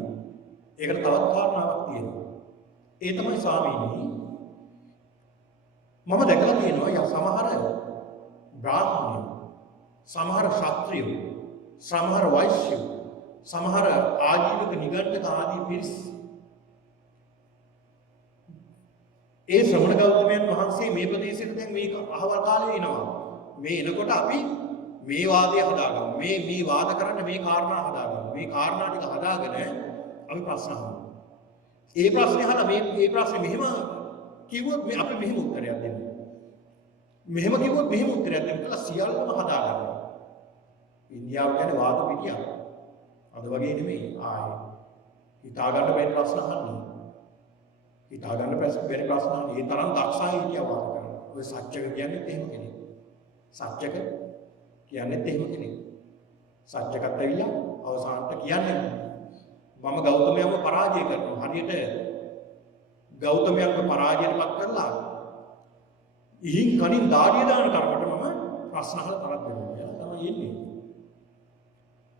ඒකට තවත් කාරණාවක් තියෙනවා. ඒ තමයි ස්වාමීනි මම දැකලා තියෙනවා ය සමහර බ්‍රාහ්මණයෝ සමහර ක්ෂත්‍රියෝ සමහර වෛශ්‍යයෝ සමහර ආජීවක නිගණ්ඨක ආදී පිරිස් ඒ ශ්‍රමණ ගෞතමයන් වහන්සේ මේ ප්‍රදේශෙට දැන් මේක අහවල් කාලේ එනවා. මේ එනකොට අපි මේ වාදය හදාගමු. මේ වාද කරන්න මේ කාරණා හදාගමු. මේ කාරණා ටික හදාගෙන අපි ප්‍රශ්න අහමු. ඒ ප්‍රශ්නේ අහලා මේ ප්‍රශ්නේ මෙහෙම කිව්වොත් මේ අපි මෙහෙම උත්තරයක් දෙන්න. මෙහෙම කිව්වොත් මෙහෙම උත්තරයක් දෙන්න කියලා සියල්ලම හදාගන්නවා. ඉන්දියාව කියන්නේ වාද පිටියක්. අද වගේ නෙමෙයි. ආයේ හිතා ගන්න බැරි ප්‍රශ්න අහන්නේ. හිතා ගන්න බැරි ප්‍රශ්න අහන්නේ. ඒ තරම් දක්ෂයි කියලා වාද කරනවා. ඔය සත්‍යක කියන්නේ එහෙම කෙනෙක්. සත්‍යක කියන්නේ එහෙම කෙනෙක්. සත්‍යකත් ඇවිල්ලා අවසානට කියන්නේ මම ගෞතමයන්ව පරාජය කරනවා. හරියට ගෞතමයන්ව පරාජයටපත් කරලා ඉහින් කනින් දාඩිය දාන තරමට මම ප්‍රශ්න අහලා තරක් දෙනවා. එයා තමයි එන්නේ.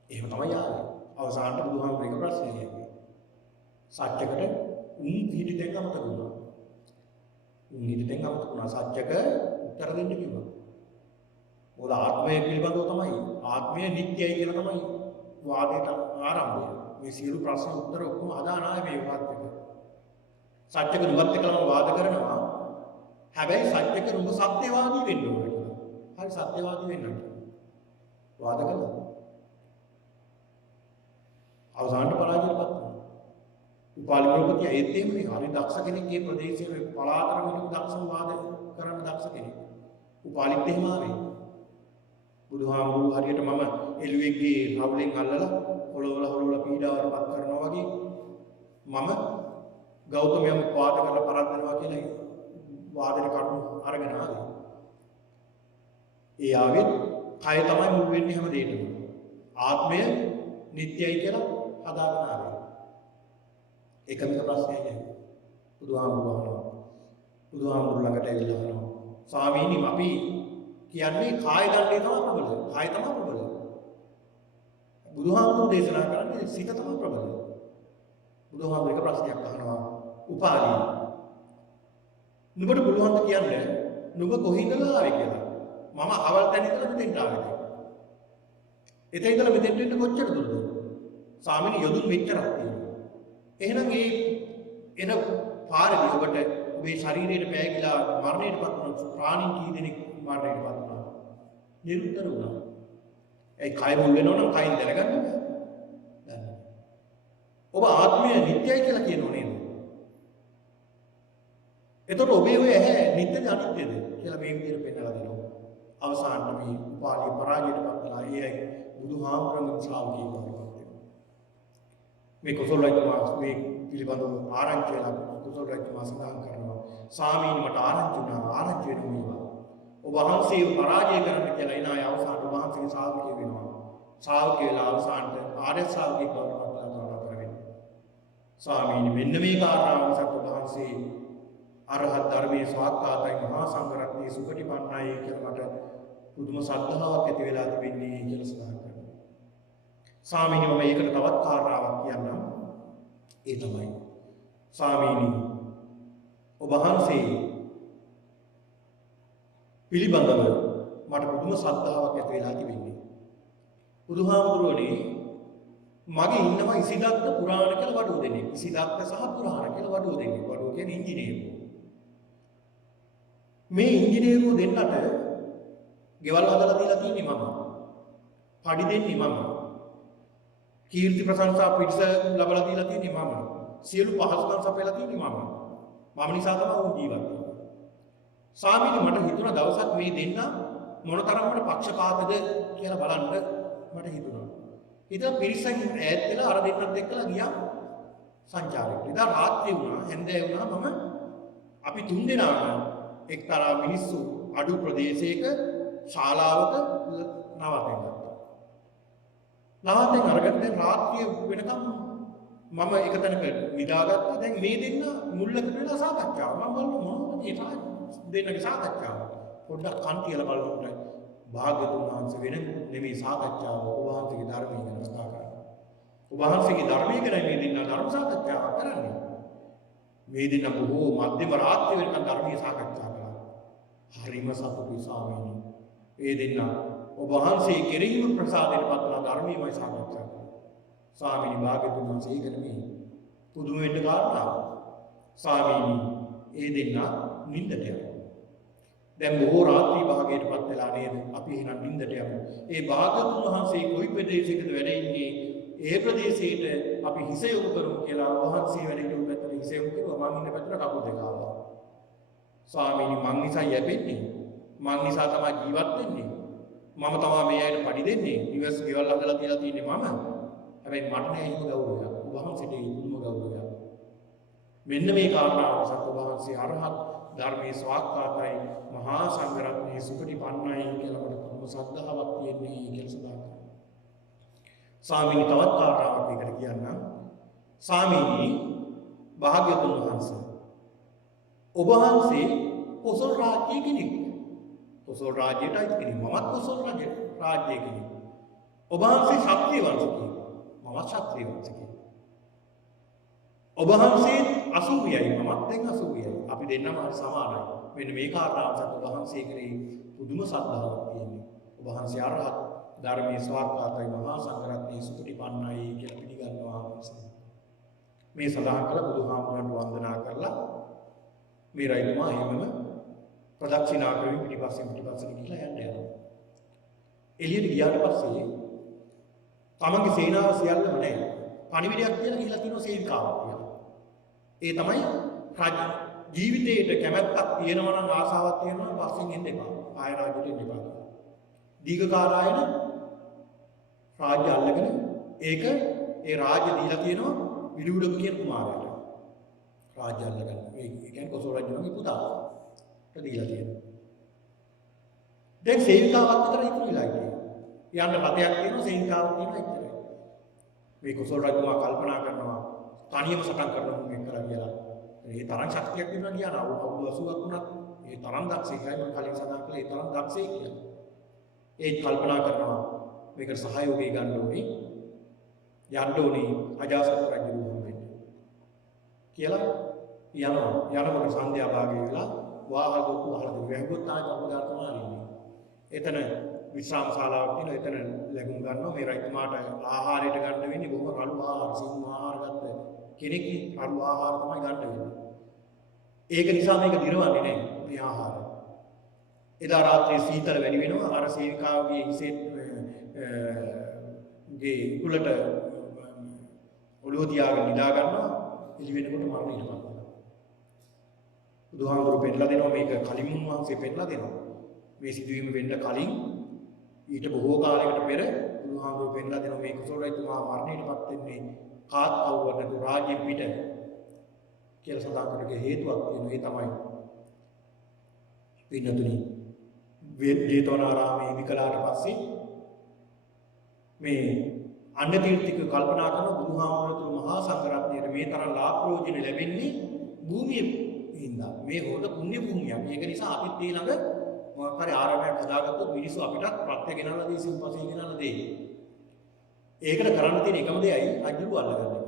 එහෙම තමයි ආවේ. අවසානට බුදුහාමුදුරේ එක ප්‍රශ්නයක් ඇහුවේ. සත්‍යකට හිටිතෙන් අමතක වුණා. හිටිතෙන් අමතක වුණා. සත්‍යක උත්තර දෙන්න කිව්වා. මොකද ආත්මය පිළිබඳව තමයි ආත්මය නිට්ටයයි කියලා තමයි වාදයට ආරම්භය. මේ සියලු ප්‍රශ්න උත්තර ඔක්කොම හදාන ආවේ මේ වාදයක. සත්‍යක නුඹත් එක්කම වාද කරනවා. හැබැයි සත්‍යක නුඹ සත්‍යවාදී වෙන්න ඕනේ කියලා. හරි සත්‍යවාදී වෙන්න ඕනේ. වාද කළා. අවසානට පරාජයටපත් වුණා. උපාලි ප්‍රභූතිය ඒත් එහෙමනේ. හරි දක්ෂ කෙනෙක් මේ ප්‍රදේශයේ පලාතරම ඉන්න දක්ෂම වාද කරන්න දක්ෂ කෙනෙක්. උපාලිත් එහෙම ආවේ. බුදුහාමුදුරුවෝ හරියට මම එළුවෙක්ගේ රවුලෙන් අල්ලලා පොළවල පීඩාවටපත් කරනවා වගේ මම ගෞතමයන් වාද කරලා පරද්දනවා කියලා වාදේ කරුණු අරගෙන ආවේ. ඒ ආවෙත් කය තමයි මුල් වෙන්නේ හැම දෙයකම. ආත්මය නිට්ටයයි කියලා හදාගෙන ආවේ. ඒකම ප්‍රශ්නයයි නේද? බුදුහාමුදුරුවෝ ළඟට ඇවිල්ලා අහනවා. ස්වාමීනි අපි කියන්නේ කාය දණ්ඩේ තමයි ප්‍රබල. කාය තමයි ප්‍රබල. බුදුහාමුදුරුවෝ දේශනා කරන්නේ සිත තමයි ප්‍රබල. බුදුහාමුදුරුවෝ එක ප්‍රශ්නයක් අහනවා. උපාලි. නුඹට පුළුවන් ද කියන්නේ නුඹ කොහේඳලා ආවේ කියලා? මම අවල් තැන ඉඳලා මෙතෙන්ට ආවේ. එතන ඉඳලා මෙතෙන්ට එන්න කොච්චර දුරද? ස්වාමීනි යොදුන් මෙච්චරක් තියෙනවා. එහෙනම් මේ එන පාරේදී ඔබට ඔබේ ශරීරයට පෑගිලා මරණයටපත් වුණු ප්‍රාණීන් කී දෙනෙක් මරණයටපත් වුණා? නිරුත්තර වුණා. ඒ කය මුල් වෙනවා නම් කයින් දැනගන්න බෑ. ඔබ ආත්මය නිට්ටයයි කියලා කියනෝ නේද? එතකොට ඔබේ ඔය ඇහැ නිට්ටද අනිත්‍යද කියලා මේ විදිහට පෙන්නලා දෙනවා. අවසානට මේ උපාලිය පරාජයටපත් කළා. ඒ බුදුහාමුදුරන්ගේ ශ්‍රාවකයෙක් වුණා. මේ කුසල රජතුමා මේ පිළිබඳව ආරංචි වෙලා කුසල රජතුමා සඳහන් කරනවා. ස්වාමීන් මට ආරංචි වෙනවා. ඔබ වහන්සේව පරාජය කරන්න කියලා එන අය අවසානට ඔබ වහන්සේගේ ශ්‍රාවකයෙක් වෙනවා. ශ්‍රාවකයෙක් වෙලා අවසානට ආර්ය ශ්‍රාවකයෙක් බවට පත් වෙනවා. ස්වාමීනි මෙන්න මේ කාරණාව නිසා ඔබ වහන්සේ අරහත් ධර්මයේ ස්වාක්ඛාතයි මහා සංඝරත්නයේ සුපටිපන්නයි කියලා මට පුදුම ශ්‍රද්ධාවක් ඇති වෙලා තිබෙන්නේ කියලා සඳහන් කරනවා. ස්වාමීනි මම ඒකට තවත් කාරණාවක් කියන්නම්. ඒ තමයි ස්වාමීනි ඔබ වහන්සේ පිළිබඳව මට පුදුම ශ්‍රද්ධාවක් ඇති වෙලා තිබෙන්නේ. බුදුහාමුදුරුවනේ මගේ ඉන්නවා ඉසිදත්ත පුරාණ කියලා වඩුව දෙන්නේ. ඉසිදත්ත සහ පුරාණ කියලා වඩුව දෙන්නේ. වඩුව කියන්නේ ඉංජිනේරු. මේ ඉංජිනේරු දෙන්නට ගෙවල් හදලා දීලා තියෙන්නේ මම. පඩි දෙන්නේ මම. කීර්ති ප්‍රශංසා පිටස ලබලා දීලා තියෙන්නේ මම. සියලු පහසුකම් සපයලා තියෙන්නේ මම. මම නිසා තමයි උන් ජීවත් වෙන්නේ. ස්වාමීනි මට හිතුණා දවසක් මේ දෙන්න මොනතරම් මට පක්ෂපාතද කියලා බලන්න මට හිතුණා. ඉතින් පිරිසෙන් ඈත් වෙලා අර දෙන්නත් එක්කලා ගියා සංචාරයකට. ඉතින් රාත්‍රී වුණා, හැන්දෑ වුණා මම අපි 3 දෙනාම එක්තරා මිනිස්සු අඩු ප්‍රදේශයක ශාලාවක නවතෙන් ගත්තා. නවතෙන් අරගෙන දැන් රාත්‍රිය වෙනකම් මම එක තැනක නිදාගත්තා. දැන් මේ දෙන්න මුල්ලක වෙලා සාකච්ඡාව. මම බලනවා මොනවද මේ දෙන්නගේ සාකච්ඡාව. පොඩ්ඩක් කන් තියලා බලනකොට භාග්‍යතුන් වහන්සේ වෙන නෙමෙයි සාකච්ඡාව ඔබ වහන්සේගේ ධර්මය ගැන කතා කරන්නේ. ඔබ වහන්සේගේ ධර්මය ගැන මේ දෙන්න ධර්ම සාකච්ඡාවක් කරන්නේ. මේ දෙන්න බොහෝ මධ්‍යම රාත්‍රිය වෙනකන් ධර්මීය සාකච්ඡා කළා. හරිම සතුටුයි ස්වාමීනි. ඒ දෙන්න ඔබ වහන්සේ කෙරෙහිම ප්‍රසාදයට පත්වන ධර්මීයමයි සාකච්ඡා කළා. ස්වාමීනි භාග්‍යතුන් වහන්සේ ඒක නෙමෙයි. පුදුම වෙන්න කාරණා. ස්වාමීනි ඒ දෙන්න නිින්දට යනවා. දැන් බොහෝ රාත්‍රී භාගයටපත් වෙලා නේද? අපි එහෙනම් නිින්දට යමු. ඒ භාග්‍යතුන් වහන්සේ කොයි ප්‍රදේශයකද වැඩ ඉන්නේ? ඒ ප්‍රදේශයට අපි හිස යොමු කරමු කියලා වහන්සේ වැඩ ඉන්න පැත්තට හිස යොමු කරුවා. මං ඉන්න පැත්තට කකුල් දෙක ආවා. ස්වාමීනි මං නිසා යැපෙන්නේ. මං නිසා තමයි ජීවත් වෙන්නේ. මම තමයි මේ අයට පඩි දෙන්නේ. නිවස් ගෙවල් හදලා තියලා තියෙන්නේ මම. හැබැයි මට නෑ එහෙම ගෞරවයක්. වහන්සේට ඒ දුන්නු ගෞරවයක්. මෙන්න මේ කාරණාව සත්‍ය වහන්සේ අරහත් ධර්මයේ ස්වාක්ඛාතයි මහා සංඝරත්නයේ සුපටිපන්නයි කියලා මට කොහොම සද්ධාාවක් තියෙන්නේ කියලා සඳහන් කරනවා. ස්වාමීනි තවත් කාරණාවක් එකට කියන්නම්. ස්වාමීනි භාග්‍යතුන් වහන්සේ ඔබ වහන්සේ කොසල් රාජ්‍යයේ කෙනෙක්. කොසල් රාජ්‍යයට අයිති කෙනෙක්. මමත් කොසල් රාජ්‍යයේ කෙනෙක්. ඔබ වහන්සේ ශාක්‍රීය වංශිකයෙක්. මමත් ශාක්‍රීය වංශිකයෙක්. ඔබ වහන්සේ 80යි මමත් දැන් 80යි. අපි දෙන්නම සමානයි. මෙන්න මේ කාරණාව සත් ඔබ වහන්සේ කෙරෙහි පුදුම ශ්‍රද්ධාවක් තියෙනවා. ඔබ වහන්සේ අරහත් ධර්මයේ ස්වාක්ඛාතයි මහා සංඝරත්නයේ සුපටිපන්නයි කියලා පිළිගන්නවා. මේ සඳහන් කළ බුදුහාමුදුරන්ට වන්දනා කරලා මේ රජතුමා එහෙමම ප්‍රදක්ෂිනා කරමින් පිටිපස්සෙන් ගිහිලා යන්න යනවා. එළියට ගියාට පස්සේ තමන්ගේ සේනාව සියල්ලම නැහැ. පණිවිඩයක් කියලා ගිහිලා තියෙනවා සේවිකාවක් කියලා. ඒ තමයි රාජ ජීවිතේට කැමැත්තක් තියෙනවා නම් ආසාවක් තියෙනවා නම් පස්සෙන් එන්න එපා. ආය රාජ්‍යයට එන්න එපා. දීඝකාරායන රාජ්‍ය අල්ලගෙන ඒක ඒ රාජ්‍ය දීලා තියෙනවා විදුඩක කියන කුමාරයාට. රාජ්‍ය අල්ලගෙන ඒ කියන්නේ කොසල් රජුගේ පුතාට දීලා තියෙනවා. දැන් සේවිකාවක් විතර ඉතුරු වෙලා ඉන්නේ. යන්න රටයක් තියෙනවා සේවිකාවක් තියෙනවා ඉතරයි. මේ කොසල් රජුමා කල්පනා කරනවා තනියම සටන් කරනවා මොකෙන් කරා කියලා. ඒ තරම් ශක්තියක් තියෙනවා කියන අවුරුදු 80ක් වුණත් ඒ තරම් දක්ෂයෙක්යි මම කලින් සඳහන් කළේ ඒ තරම් දක්ෂයෙක් කියලා. ඒ කල්පනා කරනවා මේකට සහයෝගය ගන්න ඕනේ යන්න ඕනේ අජාසත් රජු වෙන්න කියලා යනකොට සන්ධ්‍යා භාගය වෙලා වාහන දුක් වහලා වැහුවොත් ආයෙත් අපදාර්ථමා ඉන්නේ. එතන විශ්‍රාම ශාලාවක් තියෙනවා. එතන ලැබුම් ගන්නවා. මේ රජතුමාට ආහාරයට ගන්න වෙන්නේ බොහොම රළු ආහාර, සිංහ ආහාර ගත්ත කෙනෙක් රළු ආහාර තමයි ගන්න වෙන්නේ. ඒක නිසා මේක දිරවන්නේ නැහැ මේ ආහාර. එදා රාත්‍රියේ සීතල වැඩි වෙනවා. අර සේවිකාවගේ හිසේ ගේ කුලට ඔළුව තියාගෙන නිදා ගන්නවා. එළි වෙනකොට මරණයටපත් වෙනවා. බුදුහාමුදුරු පෙන්නලා දෙනවා මේක කලින් වහන්සේ පෙන්නලා දෙනවා. මේ සිදුවීම වෙන්න කලින් ඊට බොහෝ කාලයකට පෙර බුදුහාමුදුරු පෙන්නලා දෙනවා මේ කුසල රජතුමා මරණයටපත් වෙන්නේ කාත් කවුරුවත් නැතු රාජ්‍ය පිට කියලා සඳහන් කරගේ හේතුවක් තියෙනවා. ඒ තමයි පින්නතුනි ජේතවනාරාමයේ විකලාට පස්සේ මේ අන්න තීර්ථික කල්පනා කරන බුදුහාමුදුරුවෝ මහා සංඝරත්නයට මේ තරම් ලාභ ප්‍රයෝජන ලැබෙන්නේ භූමියේ හින්දා. මේ හොඳ පුණ්‍ය භූමියක්. ඒක නිසා අපිත් ඊළඟ මොකක් හරි ආරාමයක් හදාගත්තොත් මිනිස්සු අපිටත් ප්‍රත්‍ය ගෙනල්ලා දී සිව්පසේ ගෙනල්ලා දෙයි. ඒකට කරන්න තියෙන එකම දෙයයි රජුව අල්ලගන්න එක.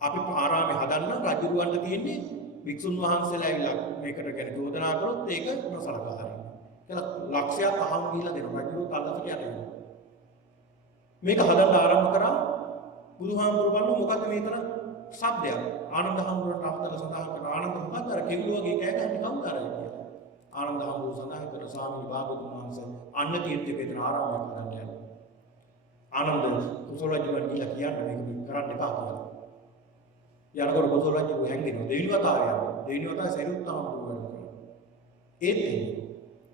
අපි ආරාමේ හදන්න රජුවන්ට තියෙන්නේ වික්ෂුන් වහන්සේලා ඇවිල්ලා මේකට ගැන චෝදනා කරොත් ඒක නොසලකා හරින්න. කියලා ලක්ෂයක් අහම් ගිහිලා දෙනවා. රජුව තල්ලකට යනවා. මේක හදන්න ආරම්භ කරා බුදුහාමුදුරු බලන මොකද්ද මේ තරම් ශබ්දයක්. ආනන්ද හාමුදුරන්ට අමතක සඳහන් කරන ආනන්ද මොකද්ද අර කෙවිලු වගේ කෑ ගහන්නේ කවුද අර කියලා. ආනන්ද හාමුදුරු සඳහන් කරන ස්වාමීන් භාගතුන් වහන්සේ අන්න තීර්ථකේ දෙන ආරාමයක් හදන්න යනවා. ආනන්ද කුසල රජුන් කියලා කියන්නේ මේක කරන්න එපා කියලා. යනකොට කුසල රජු හැංගෙනවා. දෙවෙනි වතාව යනවා. දෙවෙනි වතාවේ සරියුත් හාමුදුරු වෙනවා. ඒත්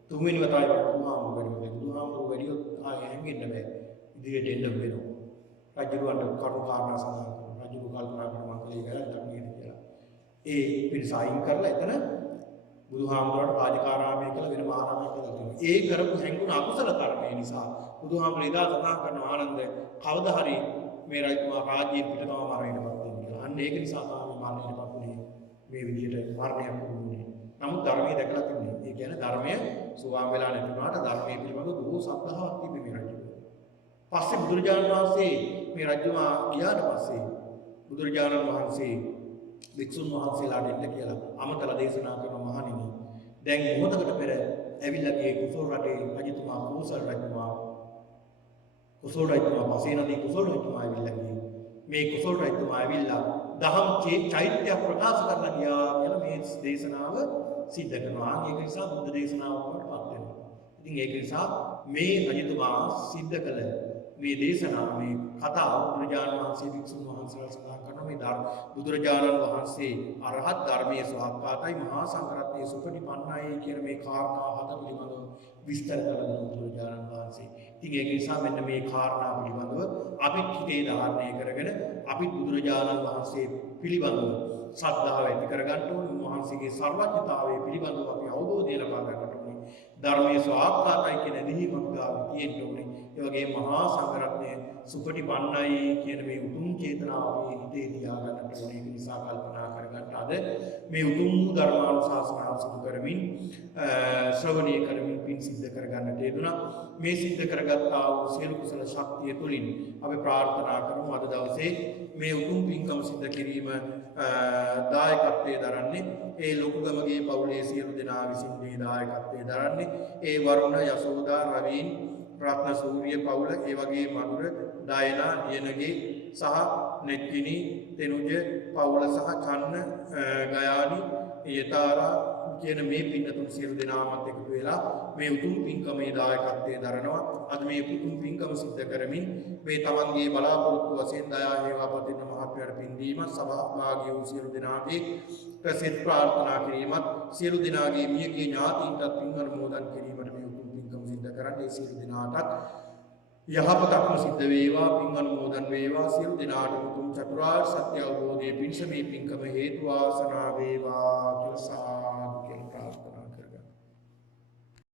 තුන්වෙනි වතාවේ බුදුහාමුදුරු වෙනවා. බුදුහාමුදුරු වැඩියොත් ආයෙ හැංගෙන්න බෑ. ඉදිරියට එන්න වෙනවා. රජුන්ට කරුණු කාරණා සඳහන් කරනවා. රජු කල්පනා කරනවා වහන්සේ කියලා ධර්මයේ කියලා. ඒ පිරිස අයින් කරලා එතන බුදුහාමුදුරට රාජකාරාමයේ කියලා වෙනම ආරාමයක් කියලා තියෙනවා. ඒ කරපු හැංගුණ අකුසල කර්මය නිසා බුදුහාමුදුරේ දා සඳහන් කරන ආනන්ද කවදා හරි මේ රජතුමා රාජ්‍යයෙන් පිට තම මරණයටපත් වෙනවා කියලා. අන්න ඒක නිසා තමයි මරණයටපත් වුනේ. මේ විදිහට මරණයක් වුනේ. නමුත් ධර්මයේ දැකලා තිබුණේ. ඒ කියන්නේ ධර්මය සුවාම් වෙලා නැති වුණාට ධර්මයේ පිළිබඳව බොහෝ සද්ධාාවක් තිබේ මේ රජුට. පස්සේ බුදුරජාණන් වහන්සේ මේ රජුමා ගියාට පස්සේ බුදුරජාණන් වහන්සේ වික්ෂුන් වහන්සේලාට එන්න කියලා අමතල දේශනා කරන මහණෙනි. දැන් මොහොතකට පෙර ඇවිල්ලා ගියේ කුසල රටේ රජතුමා කුසල රජතුමා පසේ නදී කුසල රජතුමා ඇවිල්ලා ගියේ. මේ කුසල රජතුමා ඇවිල්ලා දහම් චෛත්‍ය ප්‍රකාශ කරන්න ගියා කියලා මේ දේශනාව සිද්ධ කරනවා. ඒක නිසා බුද්ධ දේශනාවක් වඩපත් වෙනවා. ඉතින් ඒක නිසා මේ රජතුමා සිද්ධ කළ මේ දේශනාව මේ කතාව බුදුරජාණන් වහන්සේ වික්ෂුන් වහන්සේලා සඳහන් කරන මේ බුදුරජාණන් වහන්සේ අරහත් ධර්මයේ ස්වභාවයයි මහා සංඝරත්නයේ සුපටිපන්නයි කියන මේ කාරණා හත පිළිබඳව විස්තර කරන බුදුරජාණන් වහන්සේ. ඉතින් ඒක නිසා මෙන්න මේ කාරණා පිළිබඳව අපිත් හිතේ ධාරණය කරගෙන අපිත් බුදුරජාණන් වහන්සේ පිළිබඳව ශ්‍රද්ධාව ඇති කරගන්න ඕනේ. උන්වහන්සේගේ සර්වඥතාවය පිළිබඳව අපි අවබෝධය ලබා ගන්නට ඕනේ. ධර්මයේ ස්වභාවයයි කියන නිහිමක් ගාව තියෙන්න ඕනේ. ඒ වගේ මහා සංඝරත්නය සුපටිපන්නයි කියන මේ උතුම් චේතනාව අපේ හිතේ තියාගන්නට ඕනේ. ඒ නිසා කල්පනා කරගන්න අද මේ උතුම් ධර්මානුශාසනාව සිදු කරමින් ශ්‍රවණය කරමින් පින් සිද්ධ කරගන්නට යෙදුණා. මේ සිද්ධ කරගත්තා වූ සියලු කුසල ශක්තිය තුලින් අපි ප්‍රාර්ථනා කරමු අද දවසේ මේ උතුම් පින්කම සිද්ධ කිරීම දායකත්වයේ දරන්නේ ඒ ලොකුගමගේ පවුලේ සියලු දෙනා විසින් මේ දායකත්වයේ දරන්නේ ඒ වරුණ යසෝදා රවීන් රත්න සූර්ය පවුල ඒ වගේ මధుර ඩයනා දියනගේ සහ නෙත්තිනි තෙනුජ පවුල සහ චන්න ගයානි යතාරා කියන මේ පින්නතුන් සියලු දෙනාමත් එකතු වෙලා මේ උතුම් පින්කමේ දායකත්වයේ දරනවා. අද මේ උතුම් පින්කම සිද්ධ කරමින් මේ තමන්ගේ බලාපොරොත්තු වශයෙන් දයා හේවාපතින මහත්මයාට පින් දීමත් සභාභාගී වූ සියලු දෙනාගේ ප්‍රසිද්ධ ප්‍රාර්ථනා කිරීමත් සියලු දෙනාගේ මියගේ ඥාතීන්ටත් පින් අනුමෝදන් කිරීමට මේ උතුම් පින්කම සිද්ධ කරන්නේ සියලු දෙනාටත් යහපතක්ම සිද්ධ වේවා පින් අනුමෝදන් වේවා සියලු දෙනාට උතුම් චතුරාර්ය සත්‍ය අවබෝධයේ පිණිස මේ පින්කම හේතු වාසනා වේවා කියලා